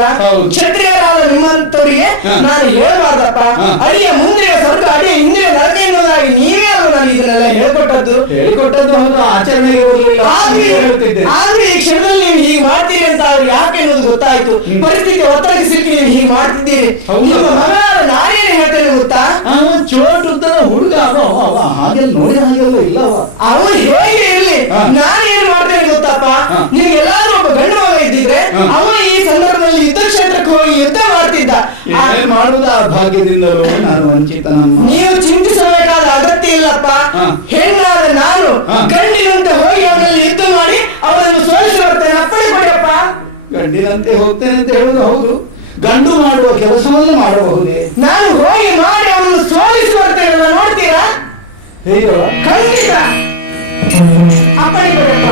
ಅಲ್ಲ. ಕ್ಷತ್ರಿಯರಾದ ನಿಮ್ಮಂತವರಿಗೆ ನಾನು ಹೇಳ್ಬಾರ್ದಪ್ಪ. ಅಡಿಯ ಮುಂದೆ ಸ್ವರ್ಗ, ಅಡಿಯ ಹಿಂದೆ ನರಕ ಎನ್ನುವುದಾಗಿ ನೀವೇ ಅಲ್ಲ ನಾನು ಇದನ್ನೆಲ್ಲ ಹೇಳಿಕೊಟ್ಟದ್ದು ಆಚರಣೆಗೆ ಆದ್ರೆ ಈ ಕ್ಷಣದಲ್ಲಿ ನೀವು ಹೀಗೆ ಮಾಡ್ತೀರಿ ಅಂತ ಅವ್ರಿಗೆ ಯಾಕೆ ಅನ್ನೋದು ಗೊತ್ತಾಯ್ತು. ಪರಿಸ್ಥಿತಿ ಒತ್ತಡಕ್ಕೆ ಸಿಕ್ಕಿ ನೀವು ಹೀಗೆ ಮಾಡ್ತಿದ್ದೀರಿ. ನಿಮ್ಮ ಮಗ ನಾನೇನು ಹೇಳ್ತೇನೆ ಗೊತ್ತಾ, ಚೋಟುದ್ದರ ಹುಡುಗ ಹಾಗೆ ನೋಡಿ ಹಾಗೆಲ್ಲ ಇಲ್ಲವ. ಅವನು ಹೇಗೆ ಇರ್ಲಿ, ನಾನೇನು ಮಾಡ್ತೇನೆ ಗೊತ್ತಪ್ಪ, ನಿಮ್ಗೆ ಎಲ್ಲಾದ್ರೂ ಒಬ್ಬ ಗಂಡು ಮಗ ಇದ್ದಿದ್ರೆ ಅವನು ಈ ಸಂದರ್ಭದಲ್ಲಿ ಯುದ್ಧ ಕ್ಷೇತ್ರಕ್ಕೆ ಹೋಗಿ ಯುದ್ಧ ಮಾಡ್ತಿದ್ದ. ಮಾಡುವುದ ಭಾಗ್ಯದಿಂದಲೂ ನಾನು ವಂಚಿತನಮ್ಮ. ನೀವು ಚಿಂತಿಸಬೇಕಾದ ಅಗತ್ಯ ಇಲ್ಲಪ್ಪ. ಹೆಣ್ಣಾದ ನಾನು ಗಂಡಿನಂತೆ ಹೋಗಿ ಅವನಲ್ಲಿ ಯುದ್ಧ ಮಾಡಿ ಅವನನ್ನು ಸೋಲಿಸಿ ಬರ್ತೇನೆ. ಅಪ್ಪಣೆ ಕೊಡಿಯಪ್ಪ. ಗಂಡಿನಂತೆ ಹೋಗ್ತೇನೆ ಅಂತ ಹೇಳುದು ಹೌದು, ಗಂಡು ಮಾಡುವ ಕೆಲಸವನ್ನು ಮಾಡಬಹುದೇ? ನಾನು ಹೋಗಿ ಮಾಡಿ ಅವನನ್ನು ಸೋಲಿಸಿ ಬರ್ತೇನೆ. ನೋಡ್ತೀರಾ? ಹೇಗೋ ಖಂಡಿತ. ಅಪ್ಪಣೆ ಕೊಡಿಯಪ್ಪ.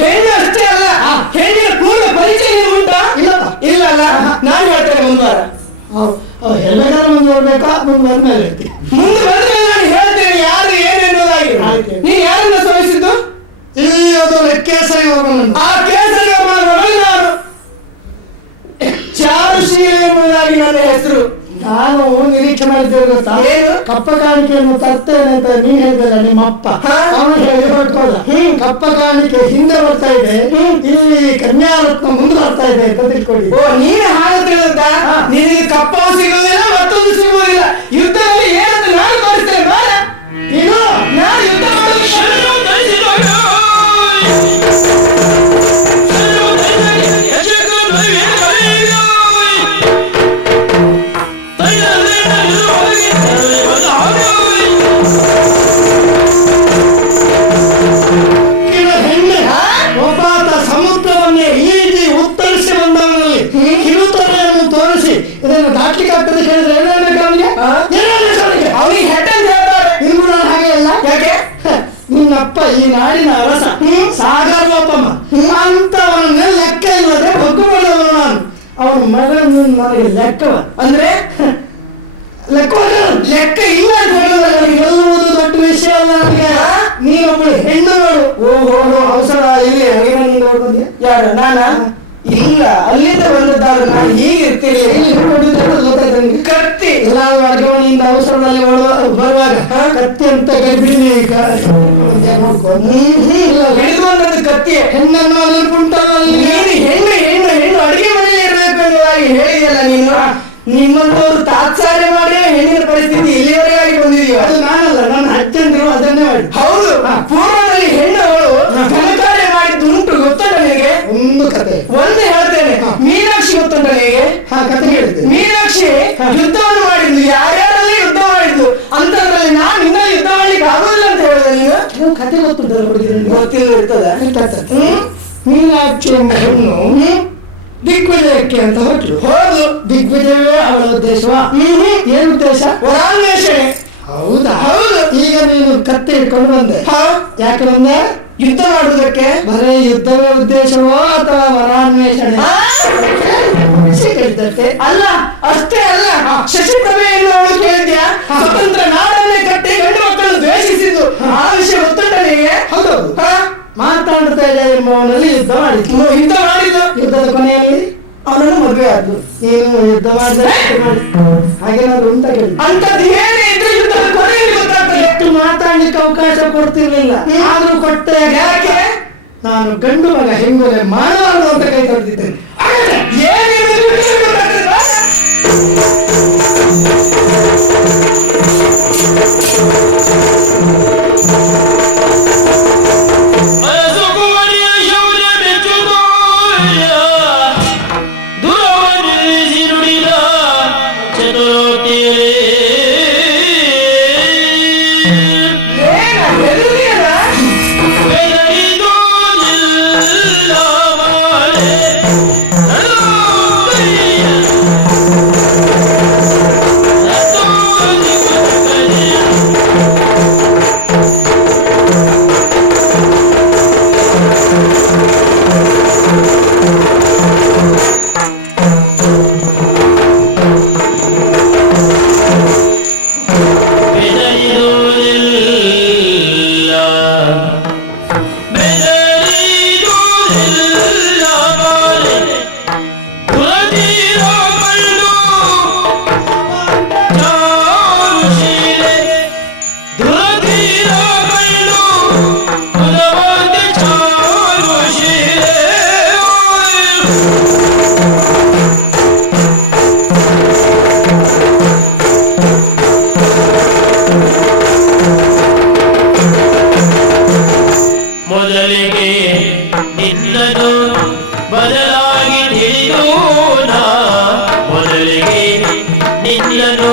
ಹೆಣ್ಣು ಅಷ್ಟೇ ಅಲ್ಲ, ಹೆಣ್ಣಿನ ಪೂರ್ಣ ಪರಿಚಯ ಉಂಟಾ? ಇಲ್ಲ ಅಲ್ಲ. ನಾನು ಹೇಳ್ತೇನೆ ಮುಂದುವಾರ. ಎಲ್ಲರೂ ಮುಂದೆ ಬರ್ಬೇಕಾ? ಮುಂದೆ ಬಂದ್ಮೇಲೆ ಹೇಳ್ತೀನಿ. ಮುಂದೆ ಬಂದ್ಮೇಲೆ ನಾನು ಹೇಳ್ತೇನೆ ಯಾರು ಏನೆನ್ನುವುದಾಗಿ. ನೀನು ಯಾರನ್ನ ಸೋಲಿಸಿದ್ದು? ಇಲ್ಲಿ ಅದು ಕೇಸರಿ ವರ್ಮನ್. ಆ ಕೇಸರಿ ವರ್ಮನ ನಾನು ಚಾರುಶೀಲ ಎನ್ನುವುದಾಗಿ ನನ್ನ ಹೆಸರು. ನಾನು ನಿರೀಕ್ಷೆ ಮಾಡಿದ್ದೇವೆ ಗೊತ್ತಾ, ಕಪ್ಪ ಕಾಣಿಕೆಯನ್ನು ತರ್ತೇನೆ ಅಂತ ನೀನ್ ಹೇಳಿದಲ್ಲ ನಿಮ್ಮ ಅಪ್ಪ. ಅವನು ಹೇಳಿ ಹೊರಟೋದ, ಕಪ್ಪ ಕಾಣಿಕೆ ಹಿಂದೆ ಬರ್ತಾ ಇದೆ, ಇಲ್ಲಿ ಕನ್ಯಾರತ್ನ ಮುಂದೆ ಬರ್ತಾ ಇದೆ ಅಂತ ತಿಳ್ಕೊಳ್ಳಿ. ಓ, ನೀನು ಹಾಗೆ ತಿಳಿದ. ನಿನಗೆ ಕಪ್ಪವು ಸಿಗುವುದಿಲ್ಲ, ಮತ್ತೊಂದು ಸಿಗುವುದಿಲ್ಲ. ಯುದ್ಧದಲ್ಲಿ ಏನಂತ ನಾನು ತೋರಿಸ್ತೇನೆ. ಬಾರ, ಇದು ನಾನು ಯುದ್ಧ ಮಾಡುವುದಿಲ್ಲ. ಒಬ್ಬಾತ ಸಮುದ್ರವನ್ನೇ ಈಜಿ ಉತ್ತರಿಸಿ ಬಂದವನಲ್ಲಿ ಕಿರುತೊರೆಯನ್ನು ತೋರಿಸಿ ಇದನ್ನು ದಾಟ್ಲಿಕ್ಕೆ ಆಗ್ತದೆ ಹೇಳಿದ್ರೆ ಏನಾಗಬೇಕು ಅವನಿಗೆ? ಅವನಿಗೆ ಹೆಡ್ ಅಂತ ಹೇಳ್ತಾರೆ. ನಿಮ್ಗೂ ನಾನು ಹಾಗೆ ಇಲ್ಲ. ಯಾಕೆ? ನಿನ್ನಪ್ಪ ಈ ನಾಡಿನ ಅರಸ, ಸಾಗರೋಪಮ ಅಂತವನನ್ನೇ ಲೆಕ್ಕ ಇಲ್ಲದೆ ಬಗ್ಗುಬಳ್ಳವನು ನಾನು. ಅವನ ಮಗನ ನನಗೆ ಲೆಕ್ಕವ ಅಂದ್ರೆ ಲೆಕ್ಕ ಇಲ್ಲ ಅಂತ ಹೇಳುವುದಲ್ಲ. ಗೆಲ್ಲುವುದು ದೊಡ್ಡ ವಿಷಯ ಅಲ್ಲ ನನಗೆ. ನೀನೊಬ್ಬಳು ಹೆಣ್ಣು ನೋಡು. ಓಹೋ, ಅವಸರ ಇಲ್ಲಿ ಬಂದೆ. ಯಾರು? ನಾನ? ಇಲ್ಲ, ಅಲ್ಲಿಂದ ಬಂದದ್ದಾದ್ರೆ ನಾನು ಹೀಗಿರ್ತೀನಿ. ಗೊತ್ತಾಯ್ತು. ಕತ್ತಿ ಎಲ್ಲ ವರ್ಗವಣಿಯಿಂದ ಅವಸರದಲ್ಲಿ ಬರುವಾಗ ಕತ್ತಿ ಅಂತ ಕೈಬಿಡಿ. ಹಿಡಿದುಕೊಂಡದ್ದು ಕತ್ತಿ. ಹೆಣ್ಣನ್ನು ನೆನಪುಂಟಲ್ಲಿ ನೀನು ಹೆಣ್ಣು ಹೆಣ್ಣು ಹೆಣ್ಣು ಅಡಿಗೆ ಮನೆಯಲ್ಲಿ ಇರಬೇಕು ಎನ್ನುವಾಗಿ ಹೇಳಿದೆಯಲ್ಲ ನೀನು. ನಿಮ್ಮಂತವ್ರು ತಾತ್ಸಾರ್ಯ ಮಾಡಿ ಹೆಣ್ಣಿನ ಪರಿಸ್ಥಿತಿ ಇಲ್ಲಿವರೆಗಾಗಿ ಬಂದಿದೀವ. ಅದು ನಾನಲ್ಲ, ನನ್ನ ಅಜ್ಜಂದ್ರು ಅದನ್ನೇ ಮಾಡಿ. ಹೌದು, ಪೂರ್ವದಲ್ಲಿ ಹೆಣ್ಣು ಅವಳು ಘನಕಾರ್ಯ ಮಾಡಿದ್ದು ಉಂಟು. ಗೊತ್ತುಂಟ ನಿನಗೆ? ಒಂದು ಕತೆ ಒಂದು ಹೇಳ್ತೇನೆ. ಮೀನಾಕ್ಷಿ ಗೊತ್ತುಂಟ ನಿನಗೆ? ಕತೆ ಹೇಳಿದ್ದೆ. ಮೀನಾಕ್ಷಿ ಯುದ್ಧವನ್ನು ಮಾಡಿದ್ಲು, ಯಾರ್ಯಾರಲ್ಲಿ ಯುದ್ಧ ಮಾಡಿದ್ಲು ಅಂತದ್ರಲ್ಲಿ ನಾನು ಇನ್ನ ಯುದ್ಧ ಮಾಡ್ಲಿಕ್ಕೆ ಆಗುದಿಲ್ಲ ಅಂತ ಹೇಳಿದೆ. ನೀನು ಕತೆ ಗೊತ್ತುಂಟಲ್ಲ ಹುಡುಗಿದ್ರೆ? ಗೊತ್ತಿಲ್ಲ ಇರ್ತದ. ಮೀನಾಕ್ಷಿ ಎಂಬ ಹೆಣ್ಣು ದಿಗ್ವಿಜಯಕ್ಕೆ ಅಂತ ಹೊರಟು. ಹೌದು, ದಿಗ್ವಿಜಯವೇ ಅವಳ ಉದ್ದೇಶವ. ಏನು ಉದ್ದೇಶ? ವರಾನ್ವೇಷಣೆ. ಹೌದಾ? ಹೌದು. ಈಗ ನೀನು ಕತ್ತೆ ಇಟ್ಕೊಂಡು ಬಂದೆ. ಯಾಕೆ ಬಂದೆ? ಯುದ್ಧ ಮಾಡುವುದಕ್ಕೆ. ಬರೇ ಯುದ್ಧವೇ ಉದ್ದೇಶವೋ ಅಥವಾ ವರಾನ್ವೇಷಣೆ? ಅಲ್ಲ, ಅಷ್ಟೇ ಅಲ್ಲ. ಶಶಿಪ್ರಭೆ ಎನ್ನುವಳು ಕೇಳಿದ್ಯಾ? ಸ್ವತಂತ್ರ ನಾಡನ್ನೇ ಕಟ್ಟಿ ಗಂಡು ಮಕ್ಕಳನ್ನು ದ್ವೇಷಿಸಿದ್ದು ಆ ವಿಷಯ ಗೊತ್ತುಂಟ ನಿಮಗೆ? ಹೌದೌದು. ಮಾತಾಂಡ ತೇಜ ಎಂಬುವನಲ್ಲಿ ಯುದ್ಧ ಮಾಡಿದ್ದು. ಯುದ್ಧದ ಕೊನೆಯಲ್ಲಿ ಅವನನ್ನು ಮದುವೆ ಆದ್ಲು. ನೀನು ಯುದ್ಧ ಮಾಡಿದ್ರೆ ಹಾಗೇನಾದ್ರು ಉಂಟ ಹೇಳಿ. ಅಂತದ್ದು ಏನೇ ಇದ್ರೆ ಯುದ್ಧದ ಕೊನೆಯಲ್ಲಿ ಗೊತ್ತಾಗ್ತದೆ. ಎಷ್ಟು ಮಾತಾಡ್ಲಿಕ್ಕೆ ಅವಕಾಶ ಕೊಡ್ತಿರ್ಲಿಲ್ಲ, ಆದ್ರೂ ಕೊಟ್ಟೆ. ಯಾಕೆ? ನಾನು ಗಂಡು ಮಗ ಹೆಂಗೊಲೆ ಮಾಡಬಾರ್ದು ಅಂತ ಕೈ ತೊಡ್ದಿದ್ದೇನೆ. ನಿನ್ನನು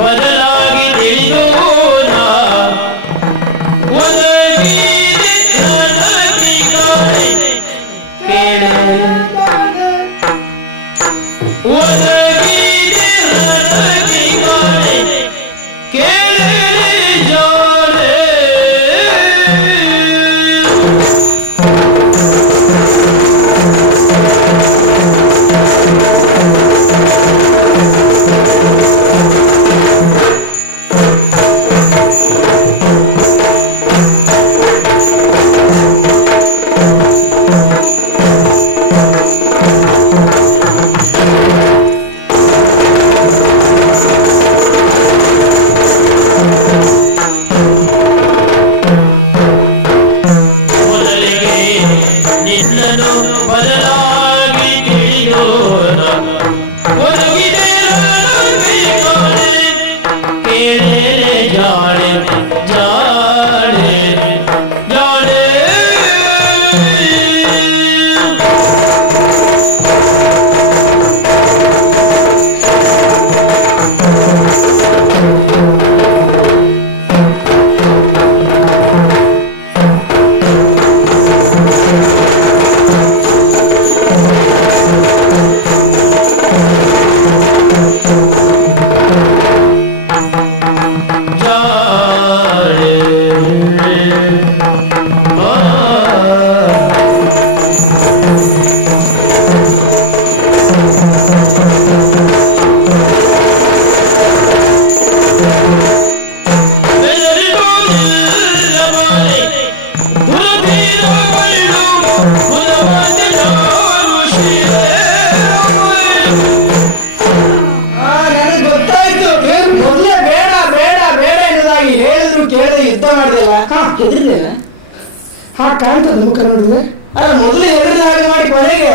ಬದಲಾಗಿ ತಿಳಿಯೋಣ ಒದಗಿದೆ ನನಗೆ ಗಾಳಿ ಕೇಳು ಒದಗಿದೆ ನನಗೆ ಗಾಳಿ ಕೇಳು ಜಾಣೆ ನಿನ್ನನು ಬದಲಾಗಿ ತಿಳಿಯೋಣ ಒದಗಿದೆ ನನಗೆ ಗಾಳಿ ಕೇಳೇ ಜಾಣೆ ಜಾಣೆ ಜಾಣೆ ನನಗೆ ಗೊತ್ತಾಯ್ತು. ಮೊದಲೇ ಬೇಡ ಬೇಡ ಬೇಡ ಎನ್ನುವುದಾಗಿ ಹೇಳಿದ್ರು ಕೇಳದೆ ಯುದ್ಧ ಮಾಡಿದೆಲ್ಲ ಹೆದರ್ಲಿಲ್ಲ. ಕಾಣ್ತದ ಮುಖ ನೋಡಿದ್ರೆ ಅಲ್ಲ ಮೊದಲು ಹೆದರಿದ ಹಾಗೆ ಮಾಡಿ ಕೊನೆಗೆ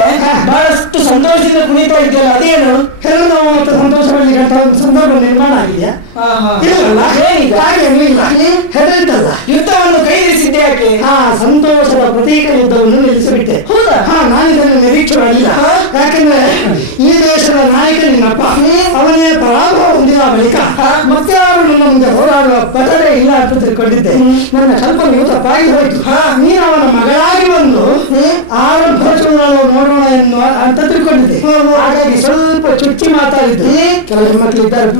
ಬಹಳಷ್ಟು ಸಂತೋಷದಿಂದ ಕುಣಿತಾ ಇದ್ದಲ್ಲ ಅದೇನು ಹೆಣ್ಣು ನೋವು ಮತ್ತು ಸಂತೋಷ ಪಡಲಿಕ್ಕೆ ಒಂದು ಸಂದರ್ಭ ನಿರ್ಮಾಣ ಆಗಿದೆಯಾ? ಇಲ್ಲಲ್ಲ, ಹಾಗೇನಿಲ್ಲ. ಹೆದರಿದ್ದಲ್ಲ, ಯುದ್ಧವನ್ನು ಕೈದಿರಿಸಿದ್ದೆ ಯಾಕೆ? ಸಂತೋಷದ ಪ್ರತೀಕ ಯುದ್ಧವನ್ನು ನಿಲ್ಲಿಸಿಬಿಟ್ಟೆ. ಹೌದಾ? ನಾನು ಇದನ್ನು ನಿರೀಕ್ಷೆ ಮಾಡಿಲ್ಲ. ಯಾಕಂದ್ರೆ ಈ ದೇಶದ ನಾಯಕ ನಿನ್ನಪ್ಪ, ಅವನೇ ಪರಾಭವ ಹೊಂದಿದ ಬಳಿಕ ಮತ್ತೆ ಯಾರು ನನ್ನ ಮುಂದೆ ಹೋರಾಡುವ ಪದರೇ ಇಲ್ಲ ಅಂತ ತಿಳ್ಕೊಂಡಿದ್ದೆ. ನನ್ನ ಕಲ್ಪನೆಯು ತಪ್ಪಾಗಿ ಹೋಯಿತು. ನೀನು ಅವನ ಮಗಳಾಗಿ ಬಂದು ಆರಂಭ ಚೂಡಲು ನೋಡೋಣ ಎನ್ನುವ ಅಂತ ತಿಳ್ಕೊಂಡಿದ್ದೆ. ಹಾಗಾಗಿ ಸ್ವಲ್ಪ ಚುಚ್ಚಿ ಮಾತಾಡಿದ್ದು. ಕೆಲವು ಮಕ್ಕಳು ಇದ್ದಾರೆ,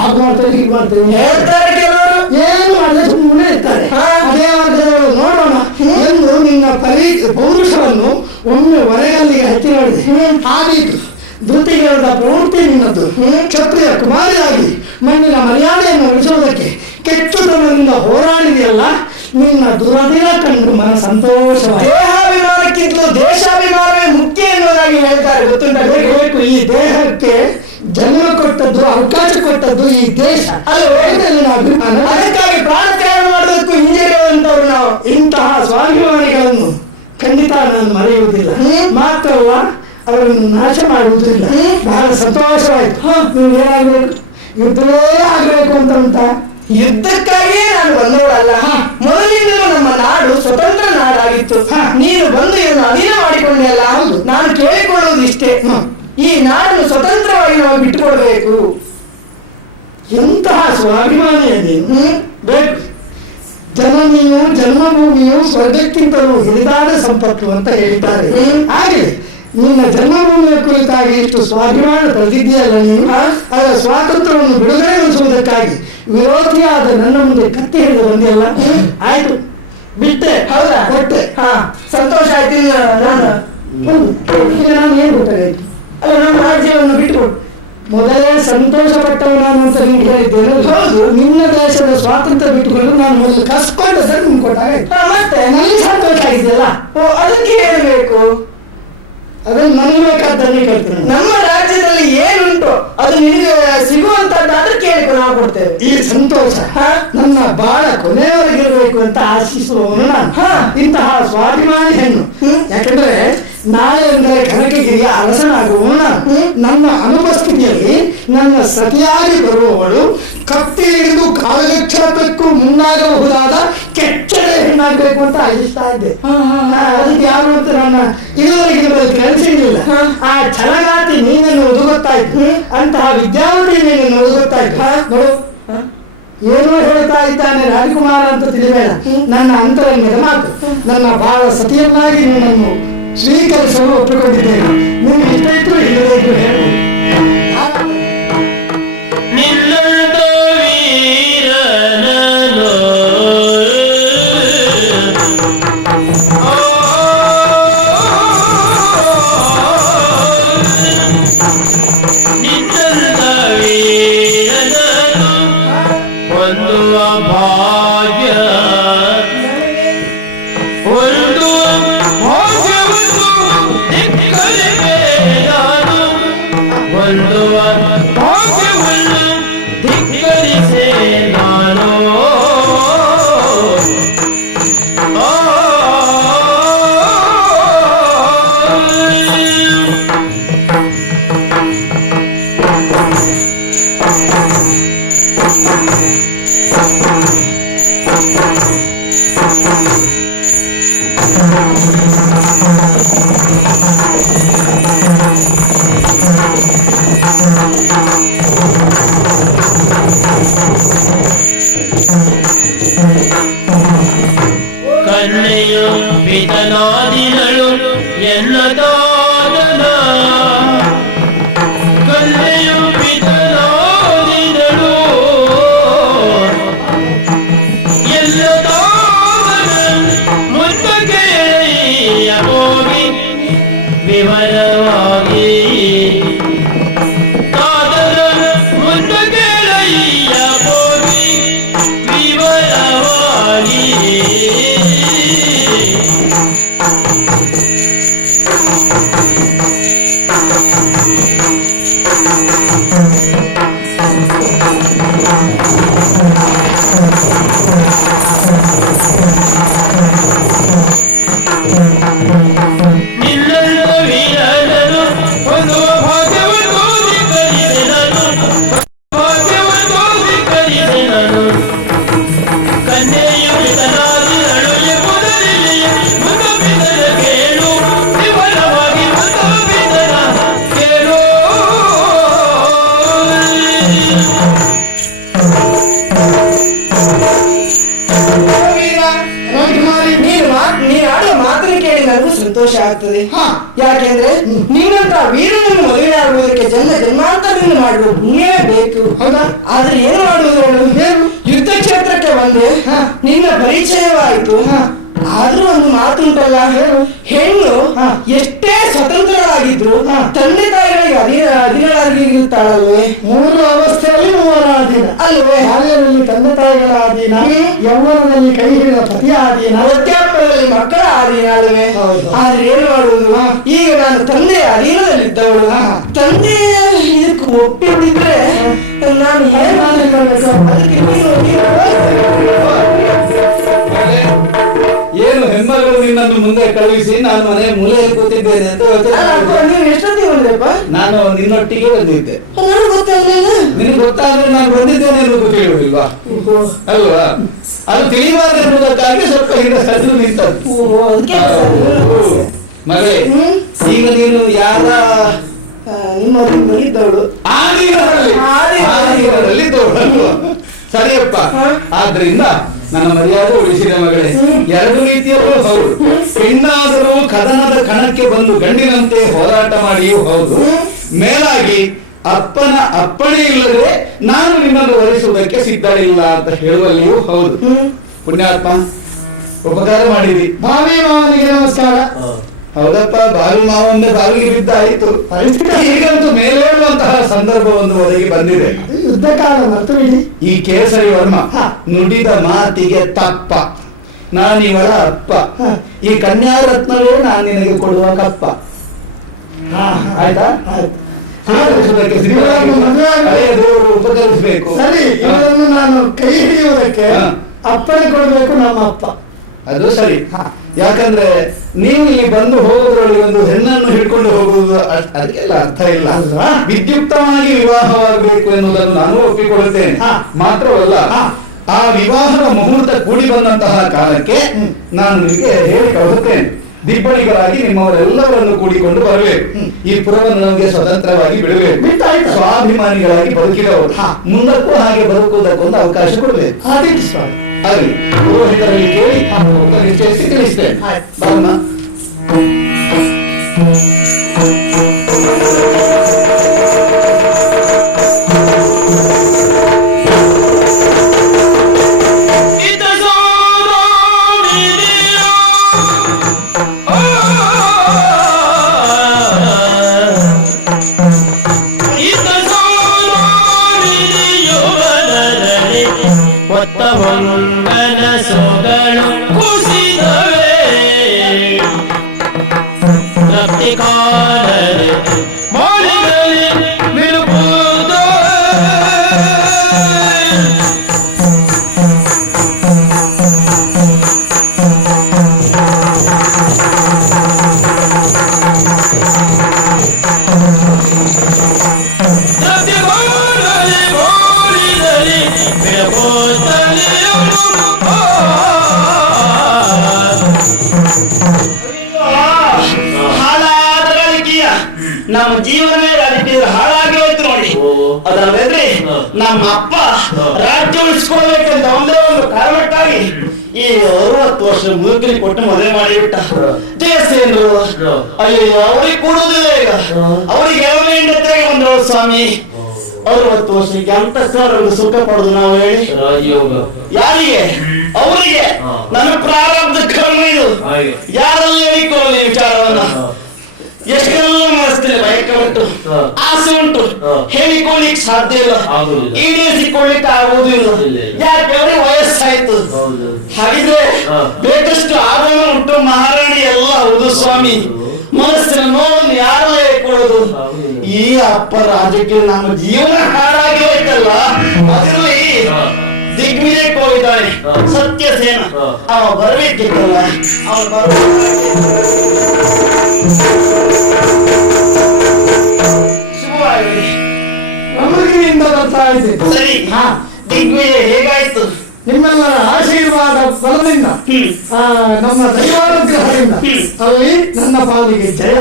ಹಾಗೆ ಮಾಡ್ತಾರೆ ಹೀಗೆ ಮಾಡ್ತಾರೆ ಹೇಳ್ತಾರೆ ಕೆಲವರು, ಏನು ಮಾಡದೆ ಸುಮ್ಮನೆ ಇರ್ತಾರೆ. ಅದೇ ಮಾರ್ಗದವರು ನೋಡೋಣ ಎಂದು ನಿನ್ನ ಪೌರುಷವನ್ನು ಒಮ್ಮೆ ಹೊರಗಲ್ಲಿಗೆ ಹಚ್ಚಿ ನೋಡಿದೆ. ಆದೀತು ಧೃತಿಗೆರದ ಪ್ರವೃತ್ತಿ ನಿನ್ನದು. ಕ್ಷತ್ರಿಯ ಕುಮಾರಿಯಾಗಿ ಮಣ್ಣಿನ ಮರ್ಯಾದೆಯನ್ನು ಉಳಿಸುವುದಕ್ಕೆ ಕೆಟ್ಟುತನದಿಂದ ಹೋರಾಡಿದೆಯಲ್ಲ, ನಿನ್ನ ದುರದಿನ ಕಂಡು ಮನ ಸಂತೋಷವಾಗಿ. ದೇಹಾಭಿಮಾನಕ್ಕಿಂತಲೂ ದೇಶಾಭಿಮಾನವೇ ಮುಖ್ಯ ಎನ್ನುವುದಾಗಿ ಹೇಳ್ತಾರೆ. ಗೊತ್ತುಂಟು, ಈ ದೇಹಕ್ಕೆ ಜನ್ಮ ಕೊಟ್ಟದ್ದು, ಅವಕಾಶ ಕೊಟ್ಟದ್ದು ಈ ದೇಶ ಅಲ್ಲವೇ? ಅಭಿಮಾನ. ಅದಕ್ಕಾಗಿ ಪ್ರಾಣ ತ್ಯಾಗ ಮಾಡುವುದಕ್ಕೂ ಹಿಂಜರಿಯುವಂತವ್ರು ನಾವು. ಇಂತಹ ಸ್ವಾಭಿಮಾನಿಗಳನ್ನು ಖಂಡಿತ ನಾನು ಮರೆಯುವುದಿಲ್ಲ. ಮಾತ್ರವಲ್ಲ, ಅವರನ್ನು ನಾಶ ಮಾಡುವುದಿಲ್ಲ. ಬಹಳ ಸಂತೋಷವಾಯಿತು. ನೀವು ಏನಾಗಬೇಕು? ಯುದ್ಧವೇ ಆಗಬೇಕು ಅಂತ ಉಂಟಾ? ಯುದ್ಧಕ್ಕಾಗಿಯೇ ನಾನು ಬಂದವಳಲ್ಲ. ಮೊದಲಿಂದಲೂ ನಮ್ಮ ನಾಡು ಸ್ವತಂತ್ರ ನಾಡಾಗಿತ್ತು. ನೀನು ಬಂದು ಇದನ್ನು ಅಧೀನ ಮಾಡಿಕೊಂಡೆಯಲ್ಲ. ನಾನು ಕೇಳಿಕೊಳ್ಳುವುದು ಇಷ್ಟೇ, ಈ ನಾಡನ್ನು ಸ್ವತಂತ್ರವಾಗಿ ನಾವು ಬಿಟ್ಟುಕೊಡ್ಬೇಕು. ಎಂತಹ ಸ್ವಾಭಿಮಾನಿಯ ನೀನು. ಬೇಕು. ಜನನಿಯು ಜನ್ಮಭೂಮಿಯು ಸ್ವರ್ಗಕ್ಕಿಂತಲೂ ಹಿರಿದಾದ ಸಂಪತ್ತು ಅಂತ ಹೇಳಿದ್ದಾರೆ. ಹಾಗೆ ನಿನ್ನ ಜನ್ಮಭೂಮಿಯ ಕುರಿತಾಗಿ ಇಷ್ಟು ಸ್ವಾಭಿಮಾನ ತಳೆದಿದೆಯಲ್ಲ ನೀನು. ಅದರ ಸ್ವಾತಂತ್ರ್ಯವನ್ನು ಬಿಡುಗಡೆಗೊಳಿಸುವುದಕ್ಕಾಗಿ ವಿರೋಧಿಯಾದ ನನ್ನ ಮುಂದೆ ಕತ್ತಿ ಹಿಡಿದು ಬಂದಿಲ್ಲ. ಆಯ್ತು, ಬಿಟ್ಟೆ. ಹೌದಾ? ಕೊಟ್ಟೆ. ಸಂತೋಷ ಆಯ್ತು. ಈಗ ನಾನು ಏನು ಗೊತ್ತಾಗಾಯ್ತು? ಅಲ್ಲ, ನಮ್ಮ ರಾಜ್ಯವನ್ನು ಬಿಟ್ಟುಕೊಡು. ಮೊದಲೇ ಸಂತೋಷ ಪಟ್ಟವ ನಾನು ಅಂತ ನೀವು ಹೇಳಿದ್ದೇನೆ. ಹೌದು, ನಿನ್ನ ದೇಶದ ಸ್ವಾತಂತ್ರ್ಯ ಬಿಟ್ಟುಕೊಂಡು ನಾನು ಮೊದಲು ಕಸ್ಕೊಂಡದನ್ನು ನಿಮ್ಗೆ ಕೊಟ್ಟಾಗಾಯ್ತು. ಮತ್ತೆ ನನಗೆ ಸಂತೋಷ ಆಗಿದೆಯಲ್ಲ, ಅದಕ್ಕೆ ಹೇಳ್ಬೇಕು. ಅದನ್ನು ನನಗೆ ಬೇಕಾದ್ದನ್ನೇ ಕೇಳ್ತೇನೆ. ನಮ್ಮ ರಾಜ್ಯದಲ್ಲಿ ಏನುಂಟು ಅದು ನಿನಗೆ ಸಿಗುವಂತದ್ದಾದ್ರೆ ಕೇಳಿಕೊಂಡು ನಾವು ಕೊಡ್ತೇವೆ. ಈ ಸಂತೋಷ ನನ್ನ ಬಾಳ ಕೊನೆಯವರೆಗಿರಬೇಕು ಅಂತ ಆಶಿಸುವವನು ನಾನು. ಇಂತಹ ಸ್ವಾಭಿಮಾನಿ ಹೆಣ್ಣು. ಯಾಕಂದ್ರೆ ನಾಳೆ ಅಂದರೆ ಕನಕಗಿರಿಯ ಅರಸನಾಗುವವನು ನಾನು. ನನ್ನ ಅನುಪಸ್ಥಿತಿಯಲ್ಲಿ ನನ್ನ ಸತಿಯಾಗಿ ಬರುವವಳು ಕತ್ತಿ ಹಿಡಿದು ಕಾಲಕ್ಷೇಪಕ್ಕೂ ಮುಂದಾಗಬಹುದಾದ ಕೆಚ್ಚಡೆ ಹೆಣ್ಣಾಗಬೇಕು ಅಂತ ಇಷ್ಟ ಇದ್ದೆ. ಅದಕ್ಕೆ ಯಾರು ಅಂತ ನನ್ನ ಇದುವರೆಗೆ ನಿಮ್ಮಲ್ಲಿ ಕಲಿಸಿರ್ಲಿಲ್ಲ. ಆ ಛಲಗಾತಿ ನೀನನ್ನು ಒದಗುತ್ತಾಯ್ತು, ಅಂತಹ ವಿದ್ಯಾರ್ಥಿ ನೀನನ್ನು ಒದಗುತ್ತಾಯ್ತು. ನೋಡು, ಏನೋ ಹೇಳ್ತಾ ಇದ್ದಾನೆ ರಾಜಕುಮಾರ ಅಂತ ತಿಳಿಬೇಡ. ನನ್ನ ಅಂತರಂಗದ ಮಾತು. ನನ್ನ ಬಾಳ ಸತಿಯನ್ನಾಗಿ ನಿನ್ನನ್ನು ಸ್ವೀಕರಿಸಲು ಒಪ್ಪಿಕೊಂಡಿದ್ದೇನೆ. ನಿಮ್ಗೆ ಇಷ್ಟ ಇತ್ತು ಇಲ್ಲದೇ ಇದ್ರು ಹೇಳು. ನಿನ್ನಂತ ವೀರನನು ನಿನ್ನಂತ ವೀರನನು ಹೊಂದುವ ಭಾಗ್ಯ ಒಂದು ಭಾಗ್ಯವನ್ನು ಧಿಕ್ಕರಿಸೆ ನಾನು ಹೊಂದುವ ಭಾಗ್ಯವನ್ನು ಧಿಕ್ಕರಿಸೆ ನಾನು ಕನ್ನೆಯು ಪಿತನಾದಿನಳು ಎನ್ನದಾದನ ಕನ್ನೆಯು ಪಿತನಾದಿನಳು ಎಲ್ಲದಾದನ ಮುದ್ದಗೆ ಹೋಗಿ ವಿವರವಾಗಿ ತಾದನ ಮುದ್ದಗೆ ಹೋಗಿ ವಿವರವಾಗಿ ನಿನ್ನನ್ನು ವೀರನನು ಒಂದು ಭಾಗ್ಯವನ್ನು ಧಿಕ್ಕರಿಸಿದನು ಭಾಗ್ಯವನ್ನು ಧಿಕ್ಕರಿಸಿದನು ಕನ್ನೆಯು ಪಿತನಾದಿನಳು ಎಂಬುದರಲ್ಲಿ ಮುದ್ದಬಿದ್ದನ ಕೇಳು ವಿವರವಾಗಿ ಮುದ್ದಬಿದ್ದನ ಕೇಳು ರಾಜಕುಮಾರಿ, ನೀನು ಆಡುವ ಮಾತನ್ನು ಕೇಳಿ ನನಗೂ ಸಂತೋಷ ಆಗ್ತದೆ. ಯಾಕೆಂದ್ರೆ ನಿನ್ನಂತ ವೀರನನ್ನು ಮದುವೆ ಆಗುವುದಕ್ಕೆ ಜನ್ಮ ಜನ್ಮಾಂತರವನ್ನು ಮಾಡುವ ಪುಣ್ಯವೇ ಬೇಕು. ಹೌದಾ? ಆದ್ರೆ ಏನು ಮಾಡುವುದು? ಯುದ್ಧ ಕ್ಷೇತ್ರಕ್ಕೆ ಬಂದೆ, ನಿನ್ನ ಪರಿಚಯವಾಯಿತು. ಆದ್ರೂ ಒಂದು ಮಾತುಂಟಲ್ಲ, ಹೆಣ್ಣು ಎಷ್ಟೇ ಸ್ವತಂತ್ರರಾಗಿದ್ರು ತಂದೆ ತಾಯಿಗಳಿಗೆ ಅಧೀನರಾಗಿರ್ತಾಳಲ್ವೇ? 3 ಅವಸ್ಥೆಯಲ್ಲಿ 3 ಅಧೀನ ಅಲ್ವೇ? ಬಾಲ್ಯದಲ್ಲಿ ತಂದೆ ತಾಯಿಗಳ ಅಧೀನ, ಯೌವನದಲ್ಲಿ ಕೈ ಹಿಡಿದ ಪತಿಯ ಅಧೀನ, ವೃದ್ಧಾಪ್ಯದಲ್ಲಿ ಮಕ್ಕಳ ಅಧೀನ ಅಲ್ವೇ? ಆದ್ರೆ ಏನು ಮಾಡುವುದು? ಈಗ ನಾನು ತಂದೆಯ ಅಧೀನದಲ್ಲಿದ್ದವಳು. ತಂದೆಯ ಇದಕ್ಕೆ ಒಪ್ಪಿದ್ರೆ ನಾನು ಏನ್ ಮಾಡಬೇಕು? ಅದಕ್ಕೆ ಏನು ಹೆಮ್ಮಗಳು ನಿನ್ನನ್ನು ಮುಂದೆ ಕಳುಹಿಸಿ ನಾನು ಮನೆ ಮೂಲೆಯಲ್ಲಿ ಕೂತಿದ್ದೇನೆ ಅಂತ ಯೋಚನೆ ಮಾಡಿದೆ. ನೀವು ಎಷ್ಟೊತ್ತಿಗೆ ಬಂದ್ರಪ್ಪ? ನಾನು ನಿನ್ನೊಟ್ಟಿಗೆ ಬಂದಿದ್ದೆ. ನನಗೆ ಗೊತ್ತಾಗ್ಲಿಲ್ಲ. ನಿನಗೆ ಗೊತ್ತಾದ್ರೆ ನಾನು ಬಂದಿದ್ದೇನೆ ಅನ್ನೋದು ತಿಳಿಯುವುದಿಲ್ವಾ? ಅಲ್ವಾ? ಅದು ತಿಳಿಬಾರದು ಎನ್ನುವುದಕ್ಕಾಗಿ ಸ್ವಲ್ಪ ಹಿಂದೆ ಸದ್ದು ನಿಂತದ್ದು. ಮಗಳೇ, ಈಗ ನೀನು ಯಾರ ನಿಮ್ಮಲ್ಲಿದ್ದವಳು? ಆದಿನದಲ್ಲಿದ್ದವಳು. ಸರಿಯಪ್ಪ. ಆದ್ರಿಂದ ನನ್ನ ಮರ್ಯಾದೆ ಉಳಿಸಿದ ಮಗಳೇ, 2 ರೀತಿಯಲ್ಲೂ ಹೌದು. ಹೆಣ್ಣಾದರೂ ಕದನದ ಕಣಕ್ಕೆ ಬಂದು ಗಂಡಿನಂತೆ ಹೋರಾಟ ಮಾಡಿಯೂ ಹೌದು. ಮೇಲಾಗಿ ಅಪ್ಪನ ಅಪ್ಪಣೆ ಇಲ್ಲದೆ ನಾನು ನಿನ್ನನ್ನು ವರಿಸುವುದಕ್ಕೆ ಸಿದ್ಧಳಿಲ್ಲ ಅಂತ ಹೇಳುವಲ್ಲಿಯೂ ಹೌದು. ಪುಣ್ಯಾತ್ಮ, ಉಪಕಾರ ಮಾಡಿದಿ. ಭಾವಿ ಮಾವನಿಗೆ ನಮಸ್ಕಾರ. ಹೌದಪ್ಪ, ಬಾವಿ ಮಾವೊಂದೇ ಬಾವಿಗೆ ಬಿದ್ದಾಯಿತು. ಈಗಂತೂ ಮೇಲೇಳುವಂತಹ ಸಂದರ್ಭವನ್ನು ಒದಗಿ ಬಂದಿದೆ. ಯುದ್ಧ ಕಾಲ ಮತ್ತು ಬಿಡಿ. ಈ ಕೇಸರಿ ವರ್ಮ ನುಡಿದ ಮಾತಿಗೆ ತಪ್ಪ. ನಾನಿವಳ ಅಪ್ಪ. ಈ ಕನ್ಯಾರತ್ನವೇ ನಾನು ನಿನಗೆ ಕೊಡುವ ಕಪ್ಪ. ಆಯ್ತಾ? ದೇವರು ಉಪಕರಿಸಬೇಕು. ಸರಿ, ಇವರನ್ನು ನಾನು ಕೈ ಹಿಡಿಯುವುದಕ್ಕೆ ಅಪ್ಪಣೆ ಕೊಡಬೇಕು ನಮ್ಮ ಅಪ್ಪ. ಅದು ಸರಿ. ಯಾಕಂದ್ರೆ ನೀವು ಇಲ್ಲಿ ಬಂದು ಹೋಗೋದ್ರೊಳಗೆ ಒಂದು ಹೆಣ್ಣನ್ನು ಹಿಡ್ಕೊಂಡು ಹೋಗುವುದು ಅದಕ್ಕೆಲ್ಲ ಅರ್ಥ ಇಲ್ಲ. ವಿದ್ಯುಕ್ತವಾಗಿ ವಿವಾಹವಾಗಬೇಕು ಎನ್ನುವುದನ್ನು ನಾನು ಒಪ್ಪಿಕೊಳ್ಳುತ್ತೇನೆ. ಮಾತ್ರವಲ್ಲ, ಆ ವಿವಾಹದ ಮುಹೂರ್ತ ಕೂಡಿ ಬಂದಂತಹ ಕಾಲಕ್ಕೆ ನಾನು ನಿಮಗೆ ಹೇಳಿ ಕಳುತ್ತೇನೆ, ದಿಬ್ಬಣಿಗಳಾಗಿ ನಿಮ್ಮವರೆಲ್ಲವರನ್ನು ಕೂಡಿಕೊಂಡು ಬರಬೇಕು. ಈ ಪುರವನ್ನು ನಮಗೆ ಸ್ವತಂತ್ರವಾಗಿ ಬಿಡಬೇಕು. ಸ್ವಾಭಿಮಾನಿಗಳಾಗಿ ಬದುಕಿದವರು ಮುಂದಕ್ಕೂ ಹಾಗೆ ಬದುಕುವುದಕ್ಕೊಂದು ಅವಕಾಶ ಕೊಡಬೇಕು. ಆಗಲಿ, ಪುರೋಹಿತರಲ್ಲಿ ಕೇಳಿ ನಿಶ್ಚಯಿಸಿ ತಿಳಿಸ್ತೇನೆ. ಬಾರಮ್ಮ. ಮನಸ್ಸುಗಳು ಕುಸಿದವೆ ರಕ್ತಿ ಕಾಲರೆ ಮೌಲಿಗಳಲ್ಲಿ ಬಿಡುವುದು ನಮ್ಮ ಜೀವನವೇ ರಾಜಕೀಯ ಹಾಳಾಗಿ ಹೋಯ್ತು ನೋಡಿ. ಅದಲ್ಲದ್ರೆ ನಮ್ಮ ಅಪ್ಪ ರಾಜ್ಯ ಉಳಿಸ್ಕೊಳ್ಬೇಕಂತ ಒಂದೇ ಒಂದು ಕಾರಣಕ್ಕಾಗಿ ಈ 60 ವರ್ಷ ಮುದುಕರಿಗೆ ಕೊಟ್ಟು ಮದುವೆ ಮಾಡಿಬಿಟ್ಟ. ಜಯಸೇನ್ರು ಅಯ್ಯೋ ಅವ್ರಿಗೆ ಕೊಡುವುದಿಲ್ಲ ಈಗ. ಅವ್ರಿಗೆ ಯಾವ ಹೆಂಡತಿಯಾಗಿ ಬಂದವರು ಸ್ವಾಮಿ. 60 ವರ್ಷಕ್ಕೆ ಅಂತಸ್ತರನ್ನು ಸುಖ ಪಡುದು ನಾವು ಹೇಳಿ ಯಾರಿಗೆ? ಅವರಿಗೆ. ನನ್ನ ಪ್ರಾರಬ್ಧ ಕರ್ಮ ಇದು. ಯಾರಲ್ಲಿ ಹೇಳಿಕೊಳ್ಳಿ ವಿಚಾರವನ್ನ. ಎಷ್ಟೆಲ್ಲ ಮನಸ್ಸಿನಲ್ಲಿ ಬಯಕೆ ಉಂಟು, ಆಸೆ ಉಂಟು, ಹೇಳಿಕೊಳ್ಳಿಕ್ ಸಾಧ್ಯ ಇಲ್ಲ, ಈಡೇರಿಸಿಕೊಳ್ಳಿಕ್ಕೆ ಆಗುವುದಿಲ್ಲ. ಯಾಕೆ ಅವ್ರಿಗೆ ವಯಸ್ಸಾಯ್ತು. ಹಾಗಿದ್ರೆ ಬೇಕಷ್ಟು ಆಭರಣ ಉಂಟು, ಮಹಾರಾಣಿ ಎಲ್ಲ ಹೌದು ಸ್ವಾಮಿ. ಮನಸ್ಸಿನ ನೋವನ್ನು ಯಾರು ಹೇಳಿಕೊಳ್ಳೋದು? ಈ ಅಪ್ಪ ರಾಜಕೀಯ ನಮ್ಮ ಜೀವನ ಹಾಳಾಗಿ ಹೋಯ್ತಲ್ಲ. ಅದರಲ್ಲಿ ದಿಗ್ವಿಜಯಕ್ಕೆ ಹೋಗಿದ್ದಾನೆ ಸತ್ಯಸೇನ. ಅವ ಬರ್ಬೇಕಿತ್ತಲ್ಲ, ಅವ ಶುಭವಾಗಲಿ. ನಮಗಿನಿಂದ ಬರ್ತಾ ಇದೆ. ಸರಿ, ದಿಗ್ವಿಜಯ ಹೇಗಾಯ್ತು? ನಿಮ್ಮೆಲ್ಲರ ಆಶೀರ್ವಾದ ಬಲದಿಂದ, ನಮ್ಮ ದೈವಾನುಗ್ರಹದಿಂದ ಅಲ್ಲಿ ನನ್ನ ಪಾಲಿಗೆ ಜಯ.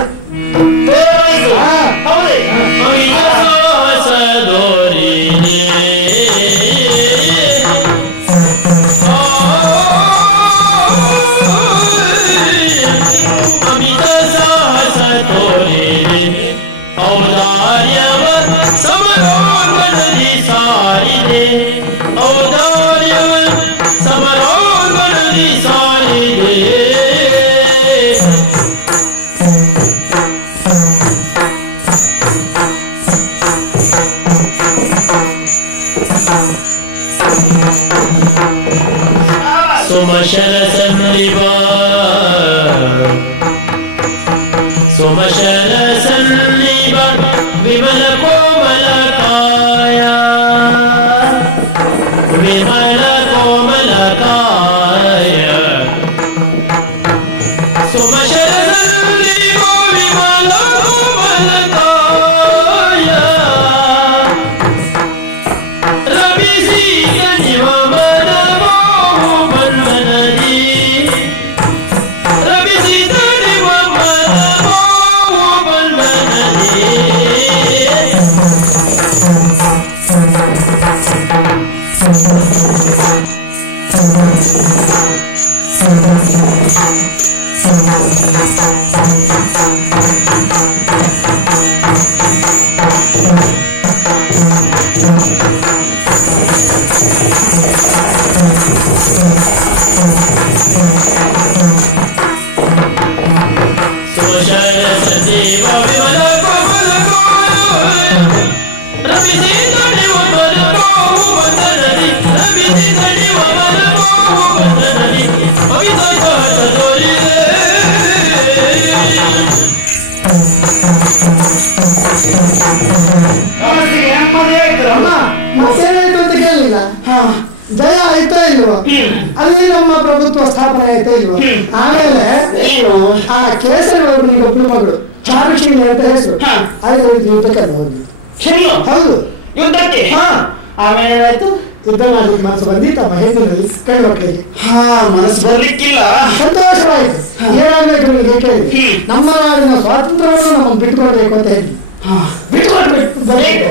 ಸುಮಶರ ಸನ್ನಿಭ ಸುಮಶರ ಸನ್ನಿಭ ವಿಮಲ ಕೋಮಲ ಕಾಯ ವಿಮಲ ಕೋಮಲ ಕಾಯ ಸುಮಶರ ಸನ್ನಿಭ ವಿಮಲ ಕೋಮಲ ಕಾಯ ರವಿಸಿ ನಿವ ಮತ್ತೇನಾಯ್ತು ಅಂತ ಕೇಳಲಿಲ್ಲ. ಜಯ ಆಯ್ತಾ ಇಲ್ಲ? ಇಲ್ವೋ ಅಲ್ಲಿ ನಮ್ಮ ಪ್ರಭುತ್ವ ಸ್ಥಾಪನೆ ಆಯ್ತಾ ಇಲ್ವೋ ಆಮೇಲೆ ಏನು ಆ ಕೇಸರಿ ಒಬ್ಬನಿಗೆ ಒಬ್ಬಳು ಮಗಳು ಚಾರುಶೀಲಿ ಅಂತ ಹೆಸರು ಅಲ್ಲಿ ಯುದ್ಧಕ್ಕೆ ಹೋಗಿ ಹೆಣ್ಣು ಹೌದು ಯುದ್ಧಕ್ಕೆ ಹಾ ಆಮೇಲೆ ಏನಾಯ್ತು ಯುದ್ಧ ಮಾಡ್ಲಿಕ್ಕೆ ಮನಸ್ಸು ಬಂದಿತ್ತು ಮಹೇಂದ್ರನಲ್ಲಿ ಕೈ ಮಕ್ಕಳಿಗೆ ಮನಸ್ಸು ಬರ್ಲಿಕ್ಕಿಲ್ಲ ಸಂತೋಷವಾಯಿತು ಏನಾಗ್ಬೇಕು ನಿಮಗೆ ಕೇಳಿ ನಮ್ಮ ನಾಡಿನ ಸ್ವಾತಂತ್ರ್ಯವನ್ನು ನಮ್ಮನ್ನು ಬಿಟ್ಟುಕೊಡ್ಬೇಕು ಅಂತ ಹೇಳಿ ಬಿಟ್ಟುಕೊಡ್ಬೇಕು ಬರಬೇಕು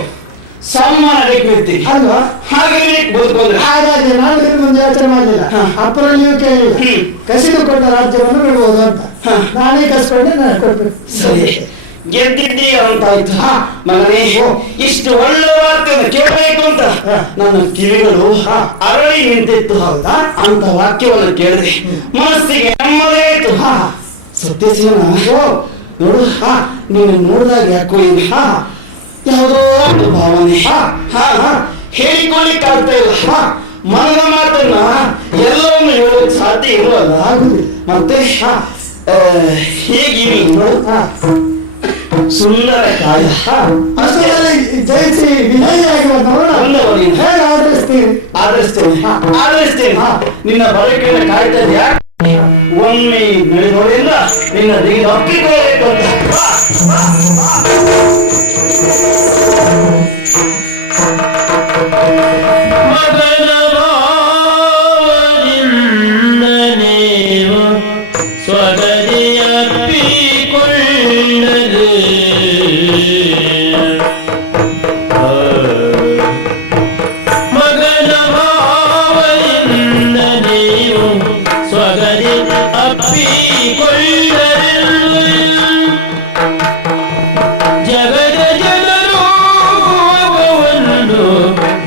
ಸಮ್ಮಾನ ಬೇಕು ಇರ್ತೀವಿ ಅಲ್ವಾ ಹಾಗೆ ಬದುಕೊಂಡ್ರೆ ಹಾಗಾಗಿ ನಾನು ಇದ್ರ ಮುಂದೆ ಯೋಚನೆ ಮಾಡಲಿಲ್ಲ ಅಪ್ಪನ ನೀವು ಕೇಳಿಲ್ಲ ಕಸಿದು ಕೊಟ್ಟ ರಾಜ್ಯವನ್ನು ಬಿಡ್ಬೋದು ಅಂತ ನಾನೇ ಕಸ್ಕೊಂಡೆ ನಾನು ಕೊಡ್ಬೇಕು ಸರಿ ಗೆದ್ದಿದ್ದೀಯ ಅಂತಾಯ್ತು ಮಗನೇ ಇಷ್ಟು ಒಳ್ಳೆ ವಾಕ್ಯವನ್ನು ಕೇಳಬೇಕು ಅಂತ ನನ್ನ ಕಿವಿಗಳು ಅರಳಿ ನಿಂತಿತ್ತು ಹೌದಾ ಅಂತ ವಾಕ್ಯವನ್ನು ಕೇಳಿದ್ರೆ ಮನಸ್ಸಿಗೆ ನೆಮ್ಮದಿ ಆಯ್ತು ಸತ್ಯಸೀನ ನೋಡು ನೀನು ನೋಡಿದಾಗ ಯಾಕೋ ಇದು ಯಾವುದೋ ಒಂದು ಭಾವನೆ ಹೇಳಿಕೊಳ್ಳಿಕ್ಕಾಗ್ತಾ ಇಲ್ಲ ಮನದ ಮಾತನ್ನ ಎಲ್ಲವನ್ನು ಹೇಳೋಕೆ ಸಾಧ್ಯ ಇರುವಲ್ಲ ಮತ್ತೆ ಹೇಗೆ ಸುಂದರ ಕಾಯ ಜಯಿಸಿ ವಿಜಯಿಯಾಗಿ ಹೇಗೆ ಆಧರಿಸ್ತೇನೆ ನಿನ್ನ ಬಳಿಕೆಯನ್ನು ಕಾಯ್ತಾ ಇದೆಯಾ ಒಮ್ಮೆ ನಡೆದೋಳಿಂದ ನಿನ್ನ ತೆಗೆದು ಅಪ್ಪಿಕೊಳ್ಳಬೇಕು ಅಂತ ಮಗನ ಭಾವದಿಂದ ನೀವು ಸ್ವಗದಿಯಪ್ಪಿಕೊಳ್ಳಲು ಮಗನ ಭಾವದಿಂದ ನೀವು ಸ್ವಗದಿ ಅಪ್ಪಿಕೊಳ್ಳಲು ಜಗದ ಜನರು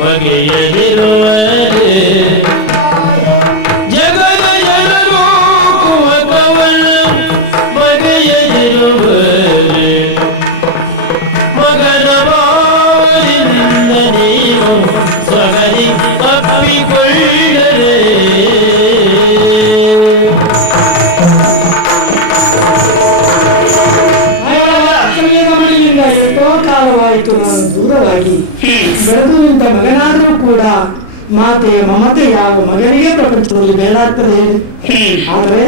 ಬಗೆಯದಿರುವರೆ ಜಗದ ಜನರು ಕುವಕವನ್ನು ಬಗೆಯದಿರುವರೆ ಮಗನ ಭಾವದಿಂದ ನೀವು ಸ್ವಗದಿ ಅಪ್ಪಿಕೊಳ್ಳರೆ ಎಷ್ಟೋ ಕಾಲವಾಯಿತು ನಾನು ದೂರವಾಗಿ ಬೆಳೆದು ನಿಂತ ಮಗನಾದರೂ ಕೂಡ ಮಾತೆಯ ಮಮತೆ ಯಾವ ಮಗನಿಗೆ ಪ್ರಪಂಚದಲ್ಲಿ ಬೇಡಾಗ್ತದೆ ಹೇಳಿ ಆದರೆ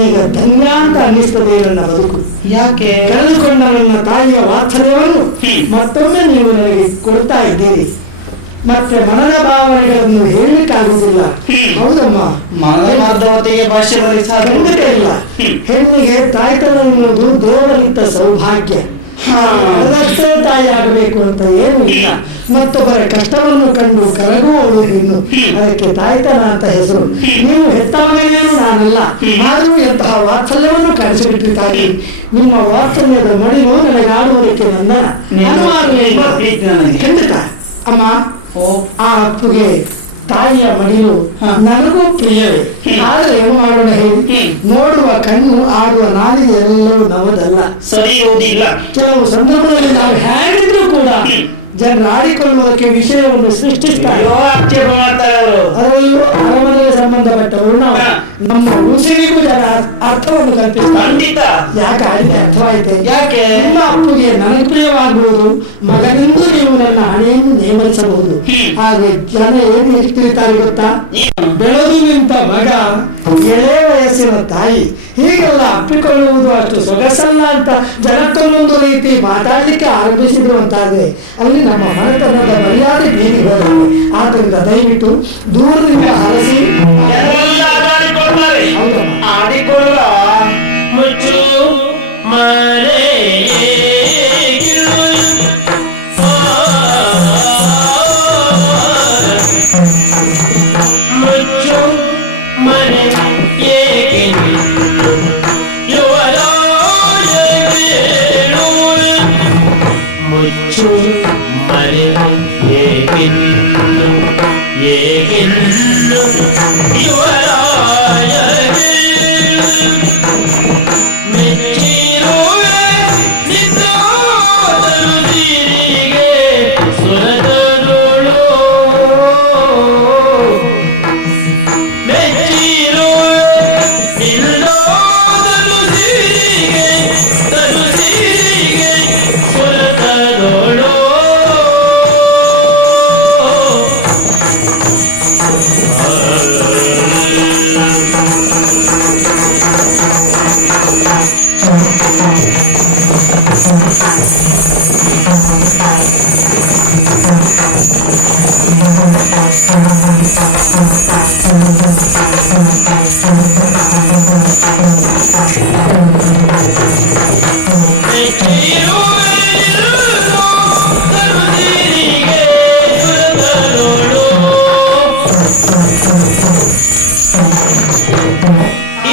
ಈಗ ಧನ್ಯ ಅಂತ ಅನ್ನಿಸ್ತದೆ ನನ್ನ ಬದುಕು ಯಾಕೆ ಕಳೆದುಕೊಂಡ ನನ್ನ ತಾಯಿಯ ವಾತ್ಸಲ್ಯವನ್ನು ಮತ್ತೊಮ್ಮೆ ನೀವು ನನಗೆ ಕೊಡ್ತಾ ಇದ್ದೀರಿ ಮತ್ತೆ ಮನದ ಭಾವನೆಗಳನ್ನು ಹೇಳಲಿಕ್ಕಾಗುವುದಿಲ್ಲ ಹೌದಮ್ಮ ಮನದ ಮಾರ್ಧವತೆಗೆ ಭಾಷೆ ಖಂಡಿತ ಇಲ್ಲ ಹೆಣ್ಣಿಗೆ ತಾಯ್ತನ ಎನ್ನುವುದು ದೇವರಿದ್ದ ಸೌಭಾಗ್ಯ ಅದಷ್ಟೇ ತಾಯಿ ಆಗಬೇಕು ಅಂತ ಏನೂ ಇಲ್ಲ ಮತ್ತೊಬ್ಬರ ಕಷ್ಟವನ್ನು ಕಂಡು ಕರಗುವವಳು ಇನ್ನು ಅದಕ್ಕೆ ತಾಯ್ತನ ಅಂತ ಹೆಸರು ನೀವು ಹೆತ್ತವನೇನು ನಾನಲ್ಲ ಆದರೂ ಎಂತಹ ವಾತ್ಸಲ್ಯವನ್ನು ಕಾಣಿಸಿಬಿಟ್ಟಿರ್ತಾರೆ ನಿಮ್ಮ ವಾತ್ಸಲ್ಯದ ಮಡಿಲು ನನಗಾಡುವುದಕ್ಕೆ ನನ್ನ ಅನುಮಾನವೇ ಇಲ್ಲ. ಖಂಡಿತ ಅಮ್ಮ ಆ ಅಪ್ಪುಗೆ ತಾಯಿಯ ಮಡಿಲು ನನಗೂ ಪ್ರಿಯವೇ ಆದರೆ ಏನು ಮಾಡೋಣ ಹೇಳಿ ನೋಡುವ ಕಣ್ಣು ಆಡುವ ನಾಲಿಗೆ ಎಲ್ಲವೂ ನವದಲ್ಲ ಸರಿಯುವುದಿಲ್ಲ ಕೆಲವು ಸಂದರ್ಭದಲ್ಲಿ ನಾವು ಹೇಳಿದ್ರು ಕೂಡ ಜನರು ಆಡಿಕೊಳ್ಳುವುದಕ್ಕೆ ವಿಷಯವನ್ನು ಸೃಷ್ಟಿಸ್ತಾರೆ ಆಕ್ಷೇಪ ಮಾಡ್ತಾರೆ ಅವರು ಅದರಲ್ಲೂ ಅರಮನೆಗೆ ಸಂಬಂಧಪಟ್ಟವರು ನಾವು ನಮ್ಮ ಉಸಿರಿಗೂ ಜನ ಅರ್ಥವನ್ನು ಕಲ್ಪಿಸ್ತಾರೆ ಖಂಡಿತ ಯಾಕೆ ಆಡಿದೆ ಅರ್ಥವಾಯಿತೆ ಯಾಕೆ ನಿಮ್ಮ ಅಪ್ಪುಗೆ ನನಗೆ ಪ್ರಿಯವಾಗುವುದು ಮಗನೆಂದು ನೀವು ನನ್ನ ಹಣೆಯನ್ನು ನೇಮರಿಸಬಹುದು ಹಾಗೆ ಜನ ಏನು ಎಷ್ಟು ತಿಳಿತಾರೆ ಗೊತ್ತಾ ಬೆಳೆದು ನಿಂತ ಮಗ ಎಳೆ ವಯಸ್ಸಿನ ತಾಯಿ ಹೀಗೆಲ್ಲ ಅಪ್ಪಿಕೊಳ್ಳುವುದು ಅಷ್ಟು ಸೊಗಸಲ್ಲ ಅಂತ ಜನಕ್ಕೊಂದೊಂದು ರೀತಿ ಮಾತಾಡ್ಲಿಕ್ಕೆ ಆರಂಭಿಸಿದ್ರು ಅಂತಾದ್ರೆ ಅಲ್ಲಿ ನಮ್ಮ ಮನೆತನದ ಮರ್ಯಾದೆ ಬೀದಿ ಹೋಗುತ್ತೆ ಆದ್ದರಿಂದ ದಯವಿಟ್ಟು ದೂರದಿಂದ ಹರಸಿ ಆಡಿಕೊಳ್ಳ ಮುಚ್ಚು ಮರೆ ಮುಚ್ಚು ಮನೆ ಏಕೆ ಯುವರಾಯ ಬೇಳು ಮುಚ್ಚು ಮರೆ ಏಕೆನ್ನು ಯುವರಾಯ ಮೆಚ್ಚಿರುವೆ ನಿನ್ನೋದರು ಸಿರಿಗೆ ಸುರದರುಳು ಮೆಚ್ಚಿರುವೆ ನಿನ್ನೋದರು ಸಿರಿಗೆ ತರು ಸಿರಿಗೆ ಸುರದರುಳು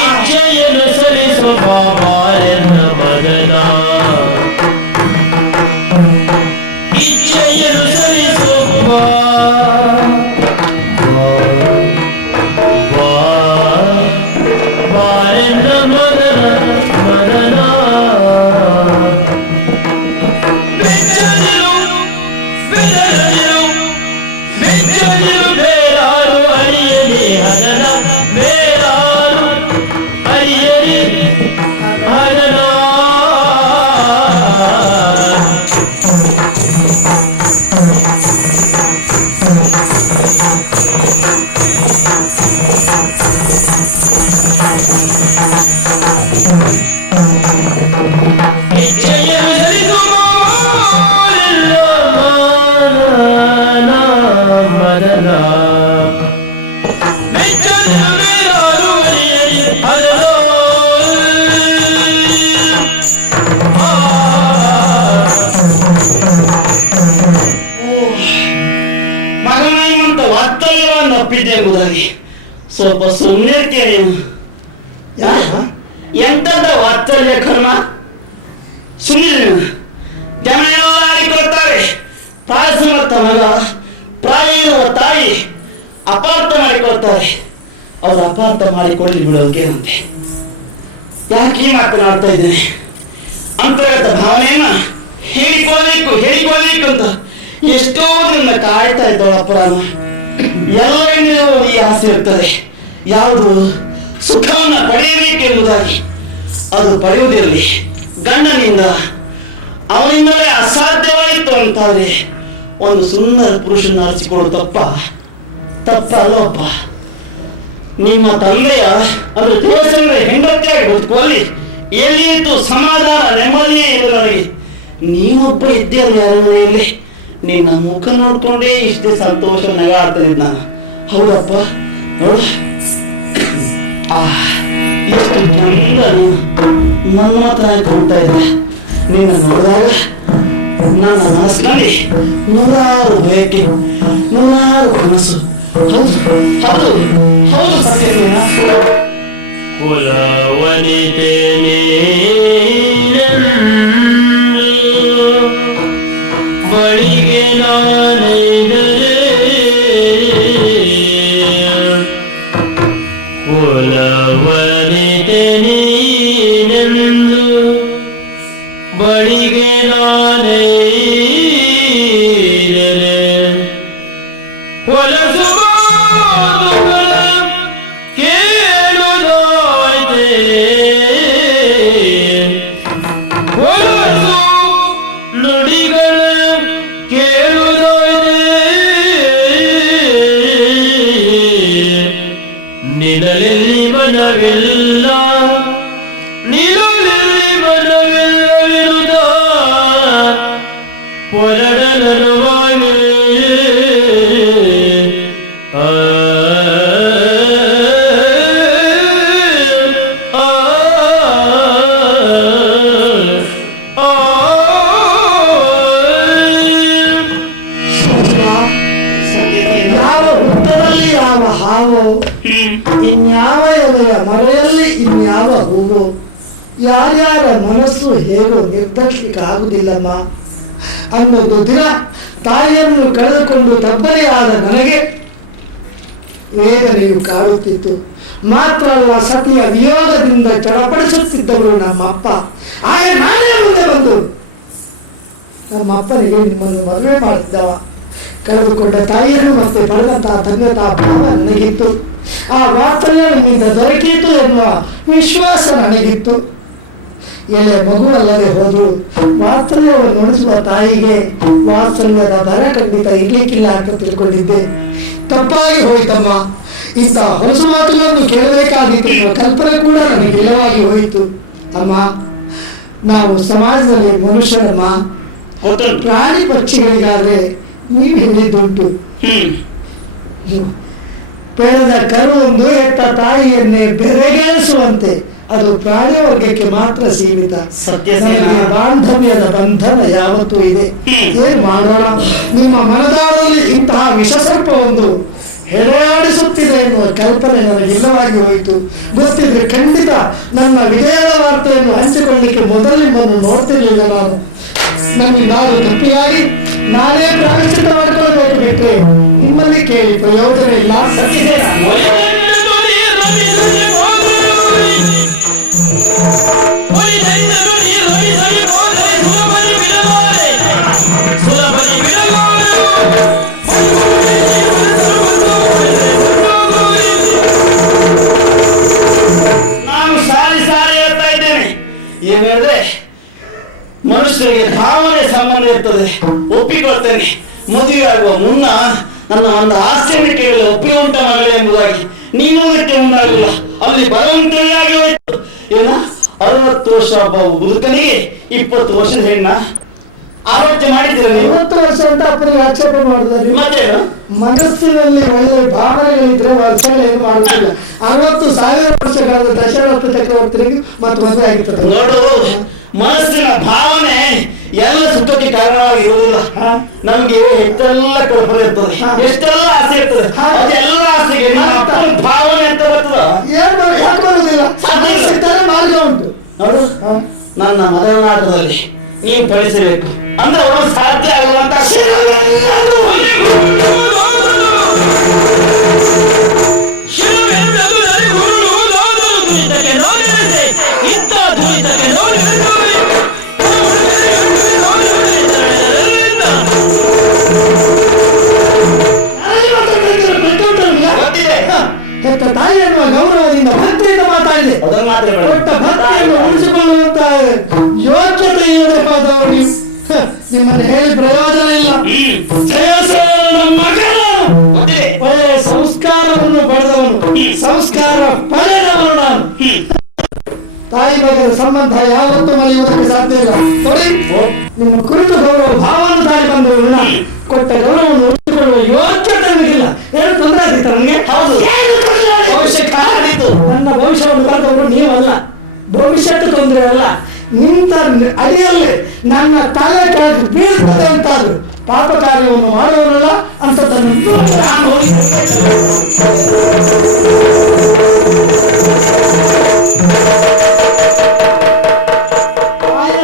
ಇಚ್ಛೆಯನ್ನು ಸಲ್ಲಿಸುವ ಬಾಳೆನ್ನ ಮದನ ಇಚ್ಛೆಯನ್ನು ಸಲ್ಲಿಸುವ ಬಾಳೆನ್ನ ಮದನ ಮದನ ಬೆಚ್ಚದಿರು ಬೆದರದಿರು ಬೆಚ್ಚದಿರು ಬೇರಾರು ಅರಿಯಲಿ ಹದನ ಬೇರಾರು ಅರಿಯಲಿ ಹದನ ಇಚ್ಛೆಯನ್ನು ಸಲ್ಲಿಸುವ ಮದನ ಬೆಚ್ಚದಿರು ಬೇರಾರು ಅರಿಯಲಿ ಹದನ ಮಗನಾಯಿಮಂತ ವಾತ್ಸಲ್ಯವನ್ನು ಒಪ್ಪಿದ್ದೆ ಎಂಬುದಾಗಿ ಸ್ವಲ್ಪ ಸುಮ್ಮನೆ ಯಾಕ ಎಂತದ ವಾತ್ಸಲ್ಯ ಕರ್ಮ ಸುಮ್ಮನೆ ಜನ ಎಲ್ಲ ಆಡಿಕೊಳ್ತಾರೆ ಪ್ರಾಯಸಮರ್ಥ ಮಗ ಪ್ರಾಯ ಇರುವ ತಾಯಿ ಅಪಾರ್ಥ ಮಾಡಿಕೊಳ್ತಾರೆ ಅವರು ಅಪಾರ್ಥ ಮಾಡಿಕೊಳ್ಳಿ ಬಿಡೋದಕ್ಕೇನಂತೆ ಯಾಕೆ ಈ ಮಾತನಾಡ್ತಾ ಇದ್ದೇನೆ ಅಂತರ್ಗತ ಭಾವನೆಯನ್ನ ಹೇಳಿಕೊಳ್ಳಬೇಕು ಅಂತ ಎಷ್ಟೋ ದಿನ ಕಾಯ್ತಾ ಇದ್ದವಳ ಅಪರಾಧ ಎಲ್ಲರಿಗೂ ಈ ಆಸೆ ಇರ್ತದೆ ಯಾವುದು ಸುಖವನ್ನು ಪಡೆಯಬೇಕೆಂಬುದಾಗಿ ಅದು ಪಡೆಯುವುದಿರಲಿ ಗಂಡನಿಂದ ಅವನಿಂದಲೇ ಅಸಾಧ್ಯವಾಯಿತು ಅಂತಾದ್ರೆ ಒಂದು ಸುಂದರ ಪುರುಷನ ಅರಸಿಕೊಳ್ಳು ತಪ್ಪ ಅಲ್ಲಪ್ಪ ನಿಮ್ಮ ತಂದೆಯ ಅದು ದೇವಸಂದ್ರ ಹೆಂಡತಿಯಾಗಿ ಬದುಕುವಲ್ಲಿ ಎಲ್ಲಿಯಿತು ಸಮಾಧಾನ ನೆಮ್ಮದಿಯೇ ಇಲ್ಲ ನನಗೆ ನೀನೊಬ್ಬ ಇದ್ದೀಯಲ್ಲ ಯಾರ ಮನೆಯಲ್ಲಿ ನಿನ್ನ ಮುಖ ನೋಡ್ಕೊಂಡೇ ಇಷ್ಟೇ ಸಂತೋಷ ನಗಾಡ್ತಿದ್ದೆ ನಾನು ಹೌದಪ್ಪ ನೋಡು ಎಷ್ಟು ಚಂದ ನೀನು ನನ್ನ ಮಾತ್ರ ಕಾಣ್ತಾ ಇದ್ದೆ ನೀನು ನೋಡಿದಾಗ ನನ್ನ ಮನಸ್ಸಿನಲ್ಲಿ ನೂರಾರು ಬಯಕೆ ನೂರಾರು ಕನಸು ಹೌದು ಹೌದು ಹೌದು ಸತ್ಯ ಕುಲವನಿತೆ ಬಳಿಗೆ ನಾನೈದರೆ ಕುಲವನಿತೆ ನೀನೆಂದು ಬಳಿಗೆ ನಾನೈದರೆ ಹೊಲಸು ನಿಲಲಿ ಮನವಿಲ್ಲ ನಿಲಲಿ ಮನವಿಲ್ಲವಿರುದ ಹೊರಡಲರುವಾಗಿ ಯಾವ ಹುತ್ತದಲ್ಲಿ ಯಾವ ಹಾವು ಇನ್ಯಾವ ಎಲೆಯ ಮರೆಯಲ್ಲಿ ಇನ್ಯಾವ ಹೂವು ಯಾರ್ಯಾರ ಮನಸ್ಸು ಹೇಗೋ ನಿರ್ಧರಿಸಲಿಕ್ಕೆ ಆಗುದಿಲ್ಲಮ್ಮ ಅನ್ನೊಂದು ದಿನ ತಾಯಿಯನ್ನು ಕಳೆದುಕೊಂಡು ತಬ್ಬಲಿಯಾದ ನನಗೆ ವೇದನೆಯು ಕಾಡುತ್ತಿತ್ತು. ಮಾತ್ರ ಅಲ್ಲ, ಸತಿಯ ವಿಯೋಗದಿಂದ ಚಡಪಡಿಸುತ್ತಿದ್ದವರು ನಮ್ಮಪ್ಪ. ಆಗ ನಾನೇ ಮುಂದೆ ಬಂದು ನಮ್ಮ ಅಪ್ಪನಿಗೆ ನಿಮ್ಮನ್ನು ಮದುವೆ ಮಾಡುತ್ತಿದ್ದವ. ಕಳೆದುಕೊಂಡ ತಾಯಿಯನ್ನು ಮತ್ತೆ ಪಡೆದಂತಹ ತಂದೆತಾ ಭಾವ ನನಗಿತ್ತು. ಆ ವಾತ್ಸಲ್ಯ ನನ್ನಿಂದ ದೊರಕಿತು ಎನ್ನುವ ವಿಶ್ವಾಸ ನನಗಿತ್ತು. ಎಲೆ ಮಗುವಲ್ಲದೆ ಹೋದ್ರು ವಾತ್ಸಲ್ಯವನ್ನು ಉಳಿಸುವ ತಾಯಿಗೆ ವಾತ್ಸಲ್ಯದ ಬರ ಖಂಡಿತ ಇರ್ಲಿಕ್ಕಿಲ್ಲ ಅಂತ ತಿಳ್ಕೊಂಡಿದ್ದೆ. ತಪ್ಪಾಗಿ ಹೋಯ್ತಮ್ಮ. ಇಂಥ ಹೊಸ ಮಾತುಗಳನ್ನು ಕೇಳಬೇಕಾಗಿತ್ತು ಎನ್ನುವ ಕಲ್ಪನೆ ಕೂಡ ನನಗೆ ಇಲ್ಲವಾಗಿ ಹೋಯಿತು. ಅಮ್ಮ, ನಾವು ಸಮಾಜದಲ್ಲಿ ಮನುಷ್ಯರಮ್ಮ. ಪ್ರಾಣಿ ಪಕ್ಷಿಗಳಿಗಾದ್ರೆ ನೀವು ಹೇಳಿದ್ದುಂಟು, ಬೆಳೆದ ಕರುವೊಂದು ಹೆತ್ತ ತಾಯಿಯನ್ನೇ ಬೆರೆಗೆಳಿಸುವಂತೆ ಅದು ಪ್ರಾಣಿ ವರ್ಗಕ್ಕೆ ಮಾತ್ರ ಸೀಮಿತ. ಸತ್ಯ ನನಗೆ ಬಾಂಧವ್ಯದ ಬಂಧನ ಯಾವತ್ತೂ ಇದೆ. ಏನ್ ಮಾಡೋಣ? ನಿಮ್ಮ ಮನದಾಳಲ್ಲಿ ಇಂತಹ ವಿಷಸರ್ಪವೊಂದು ಹೆಡೆಯಾಡಿಸುತ್ತಿದೆ ಎನ್ನುವ ಕಲ್ಪನೆ ನನಗಿಲ್ಲವಾಗಿ ಹೋಯಿತು. ಗೊತ್ತಿದ್ರೆ ಖಂಡಿತ ನನ್ನ ವಿಜಯದ ವಾರ್ತೆಯನ್ನು ಹಂಚಿಕೊಳ್ಳಿಕ್ಕೆ ಮೊದಲಿಂದನ್ನು ನೋಡ್ತಿರ್ಲಿಲ್ಲ. ನನಗೆ ನಾನು ತಪ್ಪಿಯಾಗಿ ನಾನೇ ಪ್ರಾಯಶ್ಚಿತ್ತ ಮಾಡಿಕೊಳ್ಳಬೇಕು ಬಿಟ್ಟರೆ ನಿಮ್ಮಲ್ಲಿ ಕೇಳಿ ಪ್ರಯೋಜನ ಇಲ್ಲ. ನಾನು ಸಾರಿ ಹೇಳ್ತಾ ಇದ್ದೇನೆ. ಏನ್ ಹೇಳಿದ್ರೆ ಮನುಷ್ಯರಿಗೆ ಭಾವನೆ ಸಂಬಂಧ ಇರ್ತದೆ, ಒಪ್ಪಿಕೊಳ್ತೇನೆ. ಮದುವೆ ಆಗುವ ಮುನ್ನ ನನ್ನ ಒಂದು ಆಸೆಯನ್ನು ಕೇಳಿ ಒಪ್ಪಿಗೆ ಉಂಟ ಮಗಳೇ ಎಂಬುದಾಗಿ ನೀನು ಅದಕ್ಕೆ ಮುಂದಾಗಲಿಲ್ಲ. ಅಲ್ಲಿ ಬಲವಂತವಾಗಿ ಹೋಯ್ತು. ಏನ 60 ವರ್ಷ ಒಬ್ಬ ಮುದುಕನಿಗೆ 20 ವರ್ಷದ ಹೆಣ್ಣ ಆಲೋಚನೆ ಮಾಡಿದ್ದೀರ ನೀವು? 50 ವರ್ಷ ಅಂತ ಅಪ್ಪನಿಗೆ ಆಕ್ಷೇಪ ಮಾಡಿದ್ರೆ ಮತ್ತೇನು? ಮನಸ್ಸಿನಲ್ಲಿ ಒಳ್ಳೆ ಭಾವನೆಗಳಿದ್ರೆ ವರ್ಷಗಳು ಏನು ಮಾಡುತ್ತಿಲ್ಲ. 60,000 ವರ್ಷಗಳಾದ ದಶರಥ ಚಕ್ರವರ್ತಿಗೆ ಮತ್ತು ಮದುವೆ ಆಗಿರ್ತದೆ. ನೋಡು, ಮನಸ್ಸಿನ ಭಾವನೆ ಎಲ್ಲ ಸುಖಕ್ಕೆ ಕಾರಣವಾಗಿ ಇರುವುದಿಲ್ಲ. ನಮ್ಗೆ ಎಷ್ಟೆಲ್ಲ ಕಲ್ಪನೆ ಇರ್ತದೆ, ಎಷ್ಟೆಲ್ಲ ಆಸೆ ಇರ್ತದೆ, ಅದೆಲ್ಲ ಆಸೆಗೆ ನಿಮ್ಮ ಅಪ್ಪನ ಭಾವನೆ ಅಂತ ಬರ್ತದ? ಯಾಕೆ ಬರುವುದಿಲ್ಲ? ಸಿಗ್ತಾರೆ ಮಾರ್ಗ ಉಂಟು. ನೋಡು, ನನ್ನ ಮಲೆನಾಟದಲ್ಲಿ ನೀವು ಪಡಿಸಬೇಕು ಅಂದ್ರೆ ಅವನು ಸಾಧ್ಯ ಆಗುವಂತ ಹೆತ್ತ ತಾಯಿ ಎನ್ನುವ ಗೌರವದಿಂದ ಭಕ್ತಿಯಿಂದ ಮಾತಾಡಿದೆ. ಕೊಟ್ಟ ಭಕ್ತಿಯನ್ನು ಉಳಿಸಿಕೊಳ್ಳುವಂತ ಯೋಗ್ಯತೆ ಇರಬೇಕಾದವರು ನಿಮ್ಮನ್ನು ಹೇಳಿ ಪ್ರಯೋಜನ ಇಲ್ಲ. ಒಳ್ಳೆಯ ಸಂಸ್ಕಾರವನ್ನು ಪಡೆದವನು, ಸಂಸ್ಕಾರ ಪಡೆದವನು ನಾನು. ತಾಯಿ ಮಗನ ಸಂಬಂಧ ಯಾವತ್ತೂ ಮರೆಯುವುದಕ್ಕೆ ಸಾಧ್ಯ ಇಲ್ಲ. ನೋಡಿ, ನಿಮ್ಮ ಕುರಿತು ಗೌರವ ಭಾವವನ್ನು ತಾಯಿ ಬಂದವರು ಕೊಟ್ಟ ಗೌರವವನ್ನು ಉಳಿಸಿಕೊಳ್ಳುವ ಯೋಗ್ಯತೆ ನಮಗಿಲ್ಲ. ಏನು ತೊಂದರೆ ಆಗಿತ್ತು ನಮಗೆ? ಹೌದು, ಭವಿಷ್ಯ ಕಾಣಿತು. ನನ್ನ ಭವಿಷ್ಯವನ್ನು ಬರೆದವರು ನೀವಲ್ಲ, ಭವಿಷ್ಯಕ್ಕೆ ತೊಂದರೆ ಅಲ್ಲ. ನಿಂತ ಅಡಿಯಲ್ಲಿ ನನ್ನ ತಲೆ ಕೆಳಗೆ ಬೀಳ್ತದೆ ಅಂತಾದ್ರು ಪಾಪ ಕಾರ್ಯವನ್ನು ಮಾಡುವವರಲ್ಲ ಅಂತದನ್ನು ನಾನು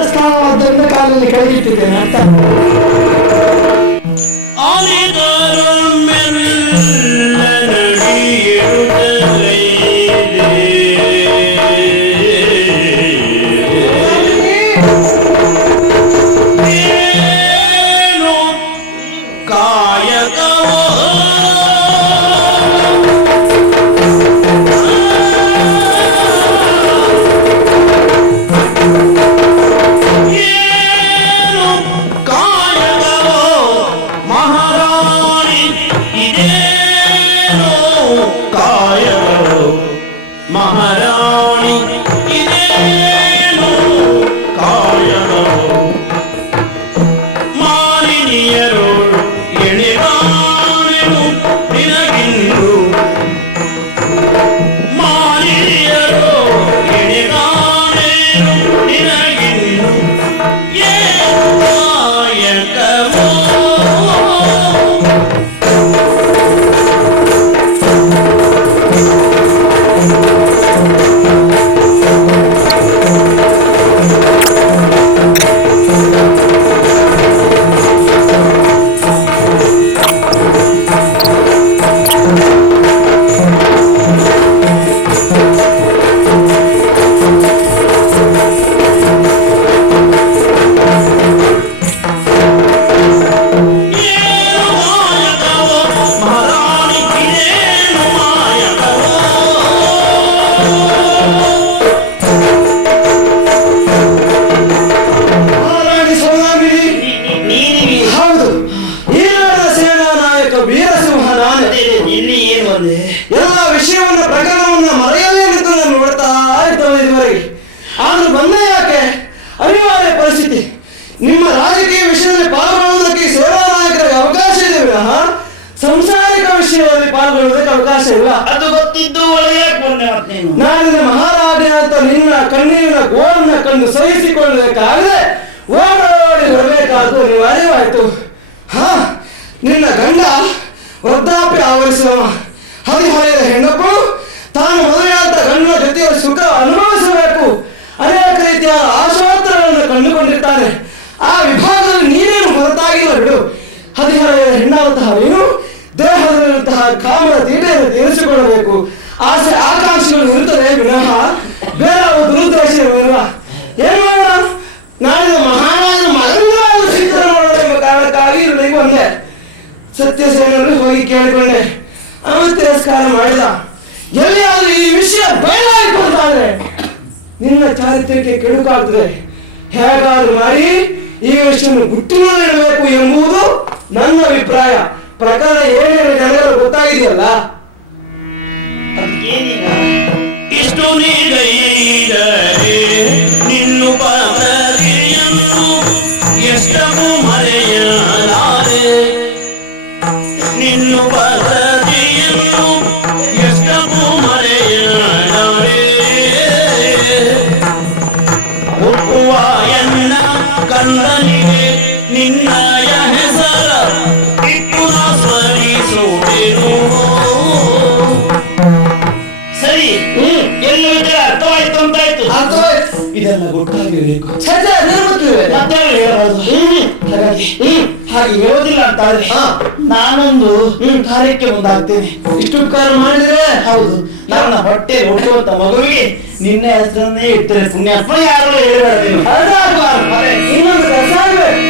ಸ್ಥಾನವಾದ್ದರಿಂದ ಕಾಲಲ್ಲಿ ಕೈಗಿಟ್ಟಿದ್ದೇನೆ ಅಂತ. ಎಲ್ಲ ವಿಷಯವನ್ನ ಪ್ರಕರಣವನ್ನ ಮರೆಯಲೇ ನಿಂತು ನಾನು ನೋಡ್ತಾ ಇರ್ತೇವೆ ಇದುವರೆಗೆ. ಆದ್ರೂ ಬಂದೇ ಯಾಕೆ? ಅನಿವಾರ್ಯ ಪರಿಸ್ಥಿತಿ. ನಿಮ್ಮ ರಾಜಕೀಯ ವಿಷಯದಲ್ಲಿ ಪಾಲ್ಗೊಳ್ಳುವುದಕ್ಕೆ ಸೇವಾ ನಾಯಕರಿಗೆ ಅವಕಾಶ ಇದೆ ವಿನಃ ಸಂಸಾರಿಕ ವಿಷಯ ವಿಷಯದಲ್ಲಿ ಪಾಲ್ಗೊಳ್ಳುವುದಕ್ಕೆ ಅವಕಾಶ ಇಲ್ಲ. ಅದು ಗೊತ್ತಿದ್ದು ಒಳಗೆ ಬಂದೆ ಮತ್ತೆ ನೀನು. ನಾನಿನ ಮಹಾರಾಜ ಅಂತ ನಿನ್ನ ಕಣ್ಣೀರಿನ ಗೋಳನ್ನ ಕಂಡು ಸಹಿಸಿಕೊಳ್ಳಬೇಕಾಗದೆ ಓಡೋಡಿ ಬರಬೇಕಾದ್ದು ಅನಿವಾರ್ಯವಾಯಿತು. ನಿನ್ನ ಗಂಡ ವೃದ್ಧಾಪ್ಯ ಆವರಿಸುವ ಹದಿಹರೆಯದ ಹೆಣ್ಣೊಬ್ಬಳು ತಾನು ಮದುವೆಯಾದ ಗಂಡನ ಜೊತೆಯ ಸುಖ ಅನುಭವಿಸಬೇಕು. ಅನೇಕ ರೀತಿಯ ಆಶೋತ್ತರಗಳನ್ನು ಕಂಡುಕೊಂಡಿರ್ತಾನೆ. ಆ ವಿಭಾಗದಲ್ಲಿ ನೀನೇನು ಹೊರತಾಗಿಲ್ಲ ಬಿಡು. ಹದಿಹರೆಯದ ಹೆಣ್ಣಾದಂತಹ ನೀನು ದೇಹದಲ್ಲಿರುವಂತಹ ಕಾಮದ ತೀಟೆಯನ್ನು ತೀರಿಸಿಕೊಳ್ಳಬೇಕು. ಆಸೆ ಆಕಾಂಕ್ಷೆಗಳು ಇರುತ್ತದೆ ವಿನಃ ಬೇರೆ ದುರುದ್ದೇಶವಿಲ್ಲ. ಏನ್ ಮಾಡೋಣ, ನಾಳೆ ಮಹಾರಾಜನ ಮಗನಿಗೂ ಚಿತ್ರ ನೋಡೋದೆಂಬ ಕಾರಣಕ್ಕಾಗಿ ನನಗೆ ಒಂದೇ ಸತ್ಯಸೇನರು ಹೋಗಿ ಕೇಳಿಕೊಂಡೆ. ಅವನು ತಿರಸ್ಕಾರ ಮಾಡಿದ. ಎಲ್ಲಿಯಾದ್ರೂ ಈ ವಿಷಯ ಬಯಲಾಗಿಕೊಂಡಾದ್ರೆ ನಿನ್ನ ಚಾರಿತ್ರ್ಯಕ್ಕೆ ಕೆಡುಕಾಗ್ತದೆ. ಹೇಗಾದ್ರೂ ಮಾಡಿ ಈ ವಿಷಯವನ್ನು ಗುಟ್ಟಿನಲ್ಲಿಡಬೇಕು ಎಂಬುದು ನನ್ನ ಅಭಿಪ್ರಾಯ. ಪ್ರಕರಣ ಏನೇನು ಜನರು ಗೊತ್ತಾಗಿದೆಯಲ್ಲ. ಇಷ್ಟು ನಿನ್ನು ಪದರಿಯನ್ನು ಎಷ್ಟೂ ಮರೆಯಲಾರೆ. ನಿನ್ನು ಪದರಿಯನ್ನು ಎಷ್ಟೂ ಮರೆಯಲಾರೆ. ಒಪ್ಪುವ ಎನ್ನ ಕಂದನಿಗೆ ನಿನ್ನಯ ಹೆಸರ ಇಟ್ಟು ಸ್ಮರಿಸುವೆನು. ಸರಿ, ಎಲ್ಲೂ ಇದ್ರೆ ಅರ್ಥವಾಯ್ತು ಅಂತಾಯ್ತು. ಇದೆಲ್ಲ ಗೊತ್ತಾಗಿರ್ಬೇಕು. ಮತ್ತೆ ಹೇಳಬಾರ್ದು. ಹಾಗೆ ಹೇಳೋದಿಲ್ಲ ಅಂತ ಆದ್ರೆ ನಾನೊಂದು ಕಾರ್ಯಕ್ಕೆ ಮುಂದಾಗ್ತೇನೆ. ಇಷ್ಟು ಉಪಕಾರ ಮಾಡಿದ್ರೆ ಹೌದು, ನನ್ನ ಹೊಟ್ಟೆ ಹುಟ್ಟುವಂತ ಮಗುವಿಗೆ ನಿನ್ನ ಹೆಸರನ್ನೇ ಇಡ್ತಾರೆ. ಪುಣ್ಯಾತ್ಮ ಯಾರು ಹೇಳಬೇಡ. ಇನ್ನೊಂದು ಕೆಲಸ ಆಗ್ಬೇಕು.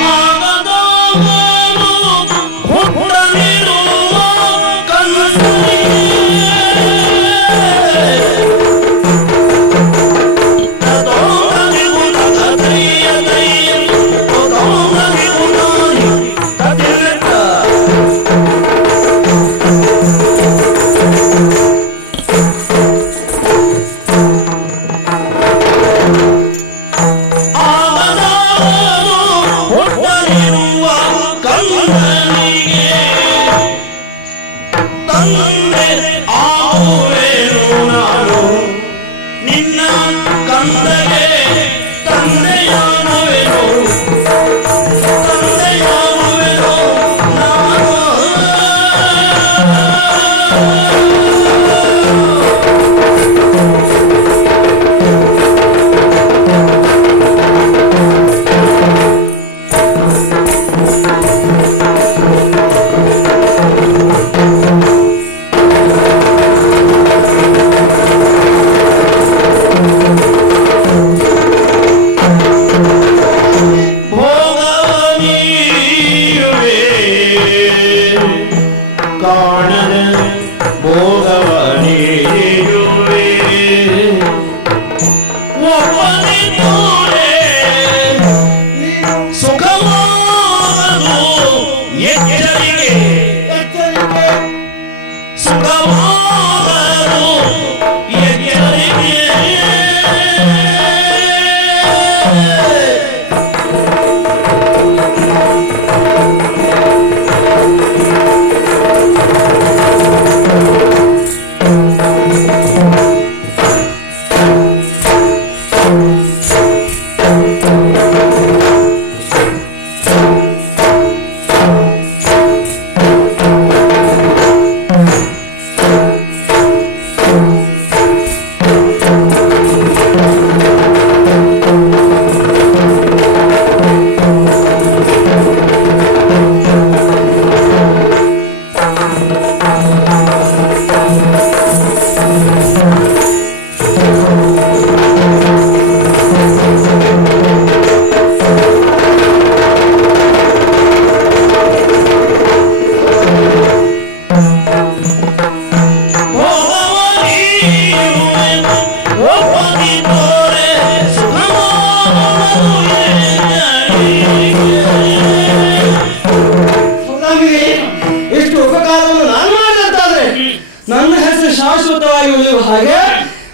ಶಾಶ್ವತವಾಗಿ ಉಳಿಯುವ ಹಾಗೆ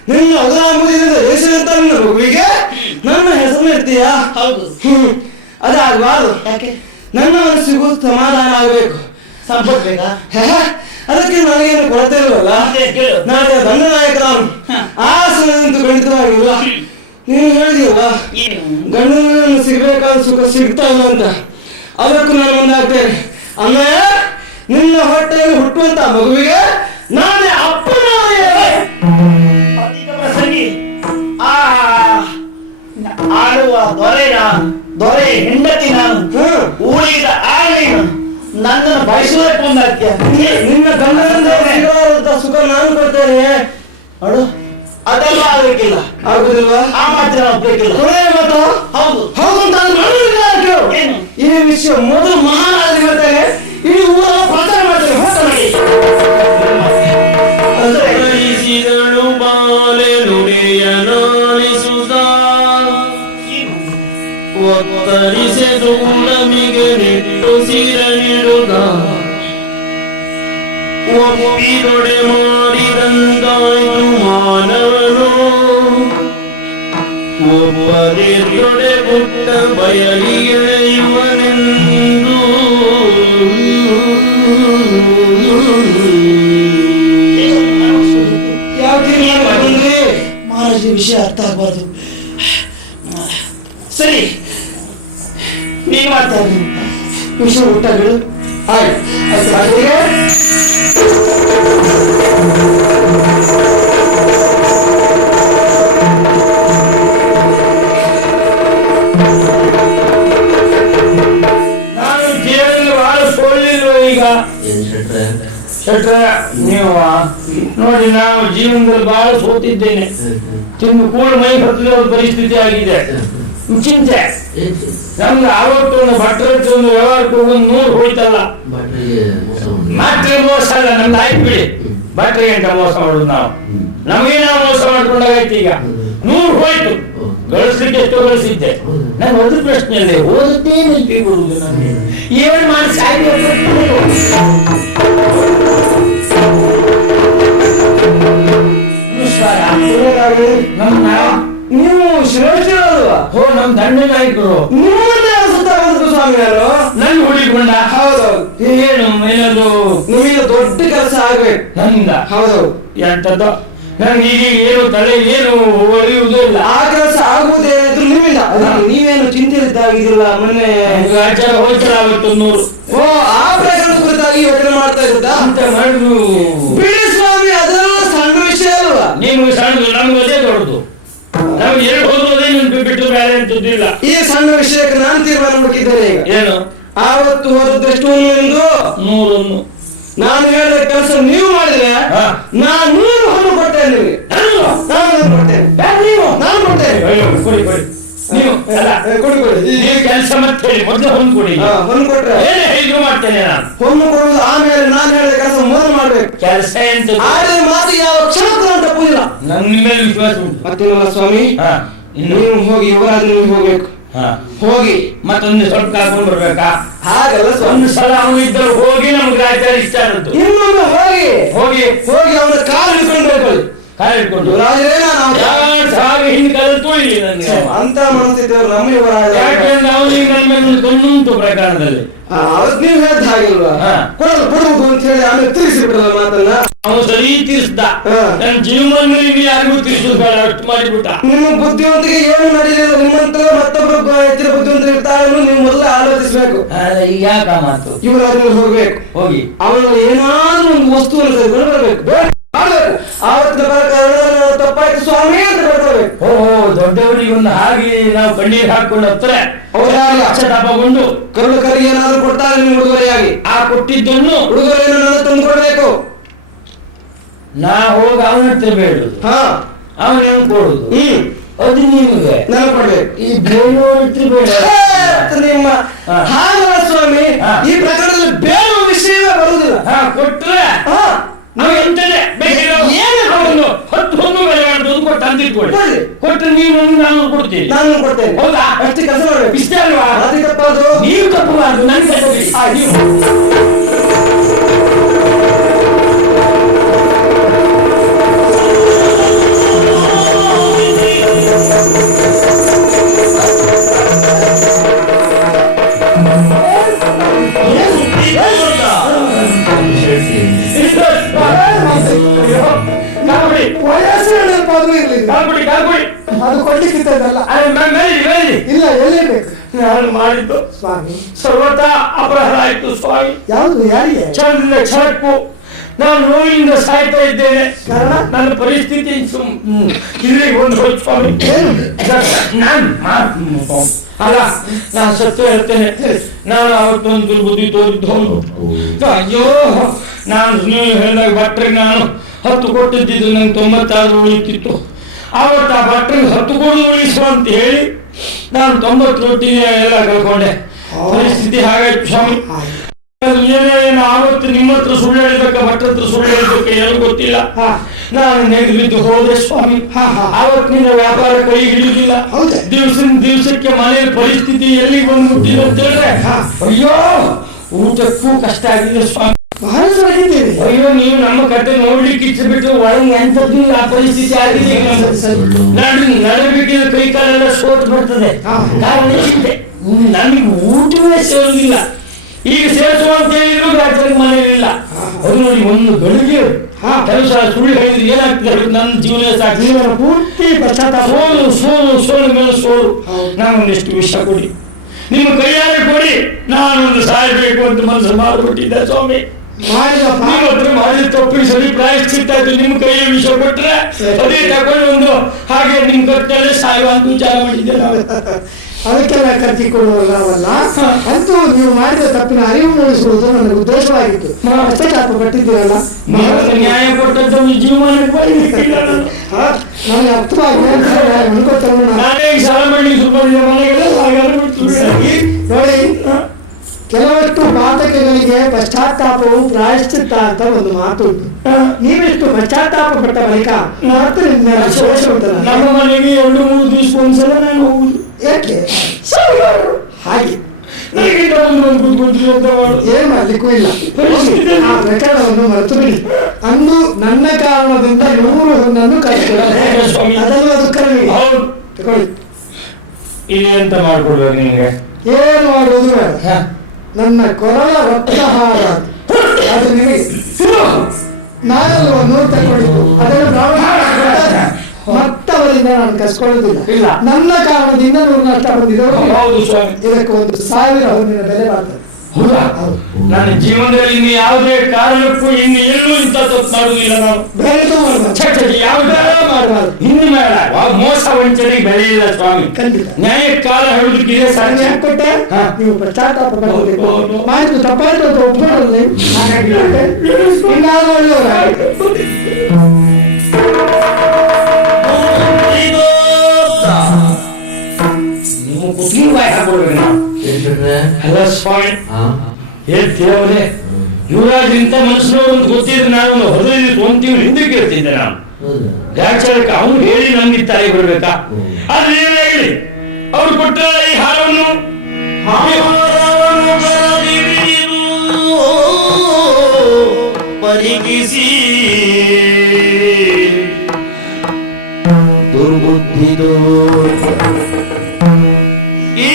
ನಿನ್ನ ಅಗಲಾಂಬುದಿನಿಂದ ಹೆಸರಂತ ನಿನ್ನ ಮಗುವಿಗೆ ನನ್ನ ಹೆಸರು ಇರ್ತೀಯಾ? ಹೌದು. ಅದಾಗಬಾರ್ದು. ಯಾಕೆ? ನನ್ನ ಮನಸ್ಸಿಗೂ ಸಮಾಧಾನ ಆಗಬೇಕು. ಸಂಪರ್ಕ ಬೇಕಾ? ಅದಕ್ಕೆ ನನಗೇನು ಕೊರತೆ ಇಲ್ವಲ್ಲ. ನಾಳೆ ದಂಡನಾಯಕ ನಾನು ಆಸನಂತೂ ಖಂಡಿತವಾಗಿಲ್ಲ. ನೀನು ಹೇಳಿದೀಯಲ್ಲ ಗಂಡನನ್ನು ಸಿಗ್ಬೇಕಾದ ಸುಖ ಸಿಗ್ತಾ ಇಲ್ಲ ಅಂತ, ಅದಕ್ಕೂ ನಾನು ಮುಂದಾಗ್ತೇನೆ. ಆಮೇಲೆ ನಿನ್ನ ಹೊಟ್ಟೆಯಲ್ಲಿ ಹುಟ್ಟುವಂತ ಮಗುವಿಗೆ ನಾನೇ ಅಪ್ಪನಾಗಿದ್ದೇನೆ. ಪ್ರಸಂಗಿ ಆಡುವ ದೊರೆ ಹೆಂಡತಿ ನಾನು, ಊಳಿದ ಆಳಿ ನನ್ನನ್ನು ಬಯಸುವುದಕ್ಕೆ ಮುಂದಾಗ್ತೀಯ. ನಿನ್ನ ಗಂಡನಿಂದ ಸುಖ ನಾನು ಕೊಡ್ತೇನೆ. ಅಡು ಅದೆಲ್ಲ ಆಗಬೇಕಿಲ್ಲ. ಆಗುದಿಲ್ವಾ? ಆ ಮಾತ್ರ ಒಪ್ಬೇಕಿಲ್ಲ. ಹೌದು ಹೌದು ಅಂತ ಏನು ಈ ವಿಷಯ ಮೊದಲು ಮಹಾರಾಜ ಹೇಳ್ತೇನೆ, ಈ ಊರ ಪ್ರಚಾರ ಮಾಡ್ತೇನೆ. ಹೊತ್ತಳಿಸಿದಳು ಬಾಲೆ ನುಡಿಯ ನಾಲಿಸುತ್ತ ಒತ್ತರಿಸೆದು ನಮಿಗೆ ನಿಟ್ಟುಸಿರ ನೀಡುತ್ತ ಒಪ್ಪಿದೊಡೆ ಮಾಡಿದಂತಾಯ್ತು ಮಾನವನು ಒಬ್ಬರಿದೊಡೆ ಪುಟ್ಟ ಬಯಲಿಗೆಳೆಯುವನೆಂದು ಮಹಾರಾಜ ವಿಷಯ ಅರ್ಥ ಆಗಬಾರ್ದು. ಸರಿ ನೀನು ಮಾತಾಡಿ ವಿಷಯ ಹುಟ್ಟಾಗಳು ನಾನು ಜೀವನದಲ್ಲಿ ಬಹಳ ಸೋಲಿಲ್ವ ಈಗ ಶೆಟ್ರ ನೀವು ನೋಡಿ, ನಾವು ಜೀವನದಲ್ಲಿ ಬಹಳ ಸೋತಿದ್ದೇನೆ. ತಿಂದು ಕೂಡ ಮೈ ಹೊತ್ತಿದ ಪರಿಸ್ಥಿತಿ ಆಗಿದೆ. ಚಿಂತೆ ನಮ್ಗೆ ಆವತ್ತೊಂದು ಭಟ್ರ ಒಂದು ವ್ಯವಹಾರಕ್ಕೆ ಒಂದು 100 ಹೋಯ್ತಲ್ಲ. ಮಾತ್ರ ಮೋಸ ಅಲ್ಲ, ನಮ್ದು ಆಯ್ತು ಬಿಡಿ. ಭಟ್ರಿಗೆ ಅಂತ ಮೋಸ ಮಾಡುದು ನಾವು, ನಮಗೆ ನಾವು ಮೋಸ ಮಾಡ್ಕೊಂಡಾಗೈತಿ. ಈಗ 100 ಹೋಯ್ತು, ಗಳಿಸ್ಲಿಕ್ಕೆ ಎಷ್ಟೋ ಗಳಿಸಿದ್ದೆ. ನಾನು ಒಂದು ಪ್ರಶ್ನೆಯಲ್ಲಿ ಓದುತ್ತೇ ನಿಲ್ಪಿ ಕೊಡುದು. ನನಗೆ ಏನು ಮಾಡಿ ನೀವು ಶ್ರೇಷ್ಠರಲ್ವಾ? ನಮ್ ದಂಡ ನಾಯಕರು ನಿಮ್ಮನ್ನೇ ಸುತ್ತ ಬಂದ್ರು ಸ್ವಾಮಿಯವರು. ನನ್ನ ಹುಡುಕೊಂಡ. ಹೌದೌದು. ಏನು ಏನಾದ್ರು ನಿಮಗೆ ದೊಡ್ಡ ಕೆಲಸ ಆಗ್ಬೇಕು ನನ್ನಿಂದ. ಹೌದೌದು. ಎಂತದ್ದು ನನ್ಗೆ ಈಗ ಏನು ತಲೆ ಏನು ಒಳಿಯುವುದೂ ಇಲ್ಲ. ಆ ಕೆಲಸ ಆಗುವುದೇನಿದ್ರು ನಿಮ್ಮಿಂದ. ನೀವೇನು ಚಿಂತಿದ್ದಾಗಿದ್ದಿಲ್ಲ. ಮೊನ್ನೆ ಆಚಾರ ಹೋಯ್ತಲ್ಲ ಅವತ್ತು 100. ಆ ಪ್ರಕರಣ ಕುರಿತಾಗಿ ಯೋಚನೆ ಮಾಡ್ತಾ ಇದ್ದ ಅಂತ ಮಾಡಿದ್ರು. ಬಿಡಿ ಸ್ವಾಮಿ, ಅದೆಲ್ಲ ಸಣ್ಣ ವಿಷಯ ಅಲ್ವಾ? ನಿಮ್ಗೆ ಸಣ್ಣದು, ನಮ್ಗೆ ಅದೇ ದೊಡ್ಡದು. ನಮ್ಗೆ 2 ಹೋದ್ರದೇ ಬಿಟ್ಟು ಬೇರೆ ಅಂತಿದ್ದಿಲ್ಲ. ಈ ಸಣ್ಣ ವಿಷಯಕ್ಕೆ ನಾನು ತೀರ್ಮಾನ ಮಾಡಿದ್ದೇನೆ. ಈಗ ಏನು ಆವತ್ತು ಹೋದದ್ದೆಷ್ಟು ಎಂದು 100. ನಾನು ಹೇಳಿದ ಕೆಲಸ ನೀವು ಮಾಡಿದ್ರೆ ನಾನು 100 ಹಣ್ಣು ಕೊಡ್ತೇನೆ ನಿಮಗೆ. ನಾನು ಕೊಡ್ತೇನೆ. ನಾನು ಕೊಡ್ತೇನೆ. ಕೊಡಿ ಕೊಡಿ. ನೀವು ಅಲ್ಲ ಕೊಡಿ ಕೊಡಿ. ನೀವು ಕೆಲಸ ಮತ್ತೆ ಹೇಳಿ, ಮೊದಲು ಹೊಂದು ಕೊಡಿ. ಹೊನ್ನು ಕೊಟ್ರೆ ಏನೇ ಹೇಳಿದ್ರು ಮಾಡ್ತೇನೆ ನಾನು. ಹೊನ್ನು ಕೊಡುವುದು ಆಮೇಲೆ ನಾನು ಹೇಳಿದ ಕೆಲಸ ಮೊದಲು ಮಾಡ್ಬೇಕು. ಕೆಲಸ ಎಂತ ಆದ್ರೆ ಮಾತು ಯಾವ ಕ್ಷಣಕ್ಕೂ ನಾನು ತಪ್ಪುದಿಲ್ಲ. ನನ್ನ ಮೇಲೆ ವಿಶ್ವಾಸ ಉಂಟು. ಮತ್ತೇನಲ್ಲ ಸ್ವಾಮಿ, ನೀವು ಹೋಗಿ ಯುವರಾಜ್ ನೀವು ಹೋಗ್ಬೇಕು. ಹೋಗಿ ಮತ್ತೊಂದು ಸ್ವಲ್ಪ ಕರ್ಕೊಂಡು ಬರ್ಬೇಕಾ? ಹಾಗಲ್ಲ ಒಂದು ಸಲ ಅವನು ಇದ್ದರು ಹೋಗಿ ನಮ್ಗೆ ರಾಜ್ಯ ಇಷ್ಟ ಆದದ್ದು. ಇನ್ನೊಮ್ಮೆ ಹೋಗಿ ಹೋಗಿ ಹೋಗಿ ಅವನ ಕಾಲು ಹಿಡ್ಕೊಂಡು ಕಾಲು ಇಟ್ಕೊಂಡು ರಾಜರೇ ನಾನು ಸಾಗಿ ಹಿಂದೆ ಕಲಿತು ಇಲ್ಲಿ ನನಗೆ ಅಂತ ಮನಸ್ಸಿದ್ದೇವೆ ನಮ್ಮ ಯುವರಾಜ. ಯಾಕೆಂದ್ರೆ ಅವನಿಗೆ ನನ್ನ ಮೇಲೆ ಒಂದು ಕಣ್ಣುಂಟು ಪ್ರಕರಣದಲ್ಲಿ. ಅವತ್ತು ನೀವು ಹೇಳ್ದ ಹಾಗಿಲ್ವಾ, ಕೊಡಲು ಕೊಡುವುದು ಅಂತ ಹೇಳಿ ಆಮೇಲೆ ತಿಳಿಸಿಬಿಟ್ರಲ್ಲ ಮಾತನ್ನ. ಅವನು ಸರಿ ತೀರಿಸ್ದ. ನನ್ನ ಜೀವನದಲ್ಲಿ ಯಾರಿಗೂ ತೀರಿಸುದು ಬೇಡ ಅಷ್ಟು ಮಾಡಿಬಿಟ್ಟ. ನಿಮ್ಮ ಬುದ್ಧಿವಂತಿಗೆ ಏನು ನಡೀಲಿಲ್ಲ, ನಿಮ್ಮಂತ ಮತ್ತೊಬ್ಬರು ಹೆಚ್ಚಿನ ಬುದ್ಧಿವಂತರು ಇರ್ತಾರೆ, ನೀವು ಮೊದಲು ಆಲೋಚಿಸಬೇಕು. ಯಾಕ ಮಾತು ಯುವರಾಜ್ ಹೋಗ್ಬೇಕು, ಹೋಗಿ ಅವನು ಏನಾದ್ರೂ ಒಂದು ವಸ್ತುವನ್ನು ತೆಗೆದುಕೊಂಡು ಬರಬೇಕು, ಮಾಡಬೇಕು. ಆವತ್ತಿನ ಪ್ರಕಾರ ತಪ್ಪಾಯ್ತು ಸ್ವಾಮಿ ಅಂತ ಬರ್ಕೋಬೇಕು. ದೊಡ್ಡವರಿಗೆ ಒಂದು ಹಾಗೆ ನಾವು ಕಣ್ಣೀರು ಹಾಕೊಂಡು ಹತ್ರ ತಗೊಂಡು ಕರುಳು ಕರಿಗೆ ಏನಾದ್ರು ಕೊಡ್ತಾರೆ ನಿಮ್ಮ ಉಡುಗೊರೆಯಾಗಿ. ಆ ಕೊಟ್ಟಿದ್ದನ್ನು ಉಡುಗೊರೆಯನ್ನು ನನ್ನ ತಂದು ಕೊಡಬೇಕು. ನಾ ಹೋಗಿ ಅವನ ಹತ್ರ ಬೇಡುದು, ಅವನ ಹೆಂಗ್ ಕೊಡುದು, ಅದು ನಿಮಗೆ ನಾನು ಕೊಡ್ಬೇಕು. ಈ ಬೇರೆಯವ್ರ ಹತ್ರ ಬೇಡ ನಿಮ್ಮ ಹಾಗಲ್ಲ ಸ್ವಾಮಿ, ಈ ಪ್ರಕರಣದಲ್ಲಿ ಬೇರೆ ವಿಷಯವೇ ಬರುವುದಿಲ್ಲ. ಕೊಟ್ರೆ ನಾವು ಎಂತದೆ ಏನು ಹೊತ್ತು ಹೊಂದು ಬೆಲೆ ಮಾಡುದು ಕೊಟ್ಟು ಅಂತಿಟ್ಕೊಳ್ಳಿ. ಕೊಟ್ಟರೆ ನೀವು ನಾನು ಕೊಡ್ತೀವಿ, ನಾನು ಕೊಡ್ತೇನೆ. ಹೌದಾ? ಅಷ್ಟು ಕೆಲಸ ಮಾಡ್ಬೇಕು. ಇಷ್ಟ ಅಲ್ವಾ? ಅದು ತಪ್ಪದು. ನೀವು ತಪ್ಪಬಾರ್ದು, ನನ್ ಇರ್ಲಿಲ್ಲ. ಕಾಲ್ಪಡಿ ಅದು ಕೊಡ್ಲಿಕ್ಕಿದ್ದಲ್ಲ. ಮೇಲಿ ಇಲ್ಲ, ಎಲ್ಲಿರ್ಬೇಕು? ನಾನು ಮಾಡಿದ್ದು ಸ್ವಾಮಿ ಸರ್ವತಾ ಅಪರಾಧ ಆಯ್ತು ಸ್ವಾಮಿ. ಯಾವುದು? ಯಾರಿಗೆ? ಚಂದ ಛಳಕು. ನಾನು ನೋವಿನಿಂದ ಸಾಯ್ತಾ ಇದ್ದೇನೆ. ಕಾರಣ? ನನ್ನ ಪರಿಸ್ಥಿತಿ ಇಲ್ಲಿಗೆ ಒಂದು ಹೋಯ್ತು ಸ್ವಾಮಿ. ಅಲ್ಲ, ನಾನು ಸತ್ಯ ಹೇಳ್ತೇನೆ. ನಾನು ಅವತ್ತೊಂದು ದುರ್ಬುದ್ಧಿ ತೋರಿದ್ದವನು. ಅಯ್ಯೋ, ನಾನು ನೀವು ಹೇಳಿದಾಗ ಭಟ್ರಿಗೆ ನಾನು 10 ಕೊಟ್ಟಿದ್ದು ನಂಗೆ 96 ಉಳಿತಿತ್ತು. ಆವತ್ತು ಆ ಭಟ್ರಿಗೆ 10 ಕೊಡು ಉಳಿಸುವ ಅಂತ ಹೇಳಿ ನಾನು 90 ರೊಟ್ಟಿನ ಎಲ್ಲ ಕಳ್ಕೊಂಡೆ. ಪರಿಸ್ಥಿತಿ ಹಾಗಾಯ್ತು ಸ್ವಾಮಿ. ಏನೇನು ಆವತ್ತು ನಿಮ್ಮ ಹತ್ರ ಸುಳ್ಳು ಹೇಳಿದಕ್ಕ ಭಟ್ರ ಹತ್ರ ಸುಳ್ಳು ಹೇಳಿದಕ್ಕ ಏನು ಗೊತ್ತಿಲ್ಲ. ನಾನು ನೆಗೆದು ಬಿದ್ದು ಹೋದೆ ಸ್ವಾಮಿ. ಆವತ್ತಿನಿಂದ ವ್ಯಾಪಾರ ಕೈ ಹಿಡಿಯುವುದಿಲ್ಲ. ದಿವಸಕ್ಕೆ ಮನೆಯ ಪರಿಸ್ಥಿತಿ ಎಲ್ಲಿಗೆ ಬಂದು ಮುಟ್ಟಿದೆ ಅಂತ ಹೇಳಿದ್ರೆ ಅಯ್ಯೋ, ಊಟಕ್ಕೂ ಕಷ್ಟ ಆಗಿದೆ ಸ್ವಾಮಿ. ಬಹಳ ಚೆನ್ನಾಗಿದ್ದೀವಿ. ಅಯ್ಯೋ, ನೀವು ನಮ್ಮ ಕತೆ ನೋಡ್ಲಿಕ್ಕೆ ಇಚ್ಛೆ ಬಿಟ್ಟು ಒಳಗೆ ಎಂತದ್ದು ಆ ಪರಿಸ್ಥಿತಿ ಆಗಿದೆ. ನಡಬೇಕಿದ್ರೆ ಕೈ ಕಾಲೆಲ್ಲ ಸೋತು ಬರ್ತದೆ. ಕಾರಣ ಇಷ್ಟೇ, ನನಗೆ ಊಟವೇ ಸೇರುವುದಿಲ್ಲ. ಈಗ ಸೇರಿಸುವ ಅಂತ ಹೇಳಿದ್ರು ಡಾಕ್ಟರ್ ಮನೆಯಲ್ಲಿಲ್ಲ. ಅದು ನೋಡಿ, ಒಂದು ಗಳಿಗೆ ಕೆಲಸ ಸುಳ್ಳು ಹೇಳಿದ್ರೆ ಏನಾಗ್ತದೆ ನನ್ನ ಜೀವನ ಸಾಕು. ಜೀವನ ಪೂರ್ತಿ ಪಶ್ಚಾತ್ತಾಪ. ಸೋಲು ಮೇಲೆ ಸೋಲು. ನಾನೊಂದಿಷ್ಟು ವಿಷ ಕೊಡಿ, ನಿಮ್ಮ ಕೈಯಾರೆ ಕೊಡಿ, ನಾನೊಂದು ಸಾಯಬೇಕು ಅಂತ ಮನಸ್ಸು ಮಾಡಿಬಿಟ್ಟಿದ್ದೆ ಸ್ವಾಮಿ. ಮಾಡಿದ ತಪ್ಪಿಗೆ ಸರಿ ಪ್ರಾಯಶ್ಚಿತ್ತ ಆಯ್ತು. ನಿಮ್ಮ ಕೈಯಲ್ಲಿ ವಿಷ ಕೊಟ್ರೆ ಅದೇ ತಗೊಂಡು ಒಂದು ಹಾಗೆ ನಿಮ್ ಕಟ್ಟಲೆ ಸಾಯುವ ಅಂತ ವಿಚಾರ ಮಾಡಿದ್ದೆ ನಾವು. ಅದಕ್ಕೆಲ್ಲ ಕಟ್ಟಿಕೊಳ್ಳುವಲ್ಲ. ಅಂತೂ ನೀವು ಮಾಡಿದ ತಪ್ಪಿನ ಅರಿವು ಮೂಡಿಸುವುದು ನನ್ನ ಉದ್ದೇಶವಾಗಿತ್ತು. ಪಶ್ಚಾತ್ತಾಪ ಪಟ್ಟಿದ್ದೀರಲ್ಲ, ನ್ಯಾಯ ಕೊಟ್ಟದ್ದು ಜೀವನಕ್ಕೆ ನನಗೆ ಅರ್ಥವಾಗಿ ಅನ್ಕೋತಾರೆ. ನಾನೇ ಸಾಲ ಮಾಡಿ ನೋಡಿ, ಕೆಲವಷ್ಟು ಪಾತಕಗಳಿಗೆ ಪಶ್ಚಾತ್ತಾಪವು ಪ್ರಾಯಶ್ಚಿತ್ತ ಅಂತ ಒಂದು ಮಾತು ಉಂಟು. ನೀವೆಷ್ಟು ಪಶ್ಚಾತ್ತಾಪ ಪಟ್ಟ ಬಳಿಕ ಮತ್ತೆ ನಮ್ಮ ಮನೆಗೆ 2-3 ದಿವಸ ಒಂದ್ಸಲ ನಾನು ಹೋಗುದು. ಯಾಕೆ ಹಾಗೆ? ಏನ್ ಮಾಡ್ಲಿಕ್ಕೂ ಇಲ್ಲ. ಆ ಪ್ರಕರಣವನ್ನು ಮರೆತು ಬಿಡಿ. ಅಂದು ನನ್ನ ಕಾರಣದಿಂದ 100 ಹೊನ್ನನ್ನು ಕಳಿಸ್ತಾರೆ. ಅದನ್ನು ಅದು ಕರೆವಿ ತಗೊಳ್ಳಿ. ಇದು ಎಂತ ಮಾಡ್ಕೊಡ್ಬೇಕು ನಿಮ್ಗೆ? ಏನು ಮಾಡುವುದು ಬೇಡ. ನನ್ನ ಕೊರಳ ರಕ್ತಹಾರ ಅದು ನಿಮಗೆ ನಾನಲ್ವ 100 ತಗೊಂಡಿದ್ದು. ಅದನ್ನು ಮತ್ತವರಿಂದ ನಾನು ಕಸ್ಕೊಳ್ಳುವುದಿಲ್ಲ. ನನ್ನ ಕಾರಣದಿಂದ 100 ನಷ್ಟ ಬಂದಿದ್ದವರು ಇದಕ್ಕೆ 1,000 ಹೊನ್ನಿನ ಬೆಲೆ ಬರ್ತದೆ. ನನ್ನ ಜೀವನದಲ್ಲಿ ಇನ್ನು ಯಾವುದೇ ಕಾರಣಕ್ಕೂ ಇನ್ನು ಎಲ್ಲೂ ಇಂಥ ತಪ್ಪು ಮಾಡುವುದಿಲ್ಲ. ನಾವು ಯಾವುದೇ ಮಾಡಬಾರ್ದು. ಇನ್ನು ಬೇಡ, ಮೋಸ ವಂಚನೆಗೆ ಬೆಲೆ ಇಲ್ಲ ಸ್ವಾಮಿ. ಖಂಡಿತ ನ್ಯಾಯ ಕಾಲ ಹೇಳುವುದಕ್ಕಿದೆ. ಸಾಧ್ಯ ಕೊಟ್ಟೆ ನೀವು ಪಶ್ಚಾತ್ತಾಪ ಮಾಡಬೇಕು. ಮಾಡಿದ್ದು ತಪ್ಪಾಯ್ತು ಅಂತ ಒಪ್ಪಿಕೊಳ್ಳಲಿ. ಇನ್ನಾದ್ರೂ ಒಳ್ಳೆಯವರಾಗಿ ನೀವು ಕುತ್ತಿಗೆ ಬಾಯಿ ಹಾಕೊಳ್ಬೇಕು. ನಾವು ಅಲ್ಲ ಸ್ವಾಮಿ, ಹೇಳ್ತೀವರೇ, ಯುವರಾಜ್ ಇಂಥ ಮನುಷ್ಯನವರು ಅಂತ ಗೊತ್ತಿದ್ರೆ ನಾನು 15 ದಿವಸ 1 ತಿಂಗಳು ಹಿಂದಕ್ಕೆ ಇರ್ತಿದ್ದೆ. ನಾನು ಗಾಚಾರಕ ಅವನು ಹೇಳಿ ನನ್ಗೆ ತಾಯಿ ಬರ್ಬೇಕಾ? ಆದ್ರೆ ಏನು ಹೇಳಿ, ಅವ್ರು ಕೊಟ್ಟ ಈ ಹಾರವನ್ನು ಪರಿಗಿಸಿ ದುರ್ಬುದ್ಧಿದು ಈ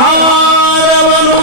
ಹಾರವನ್ನು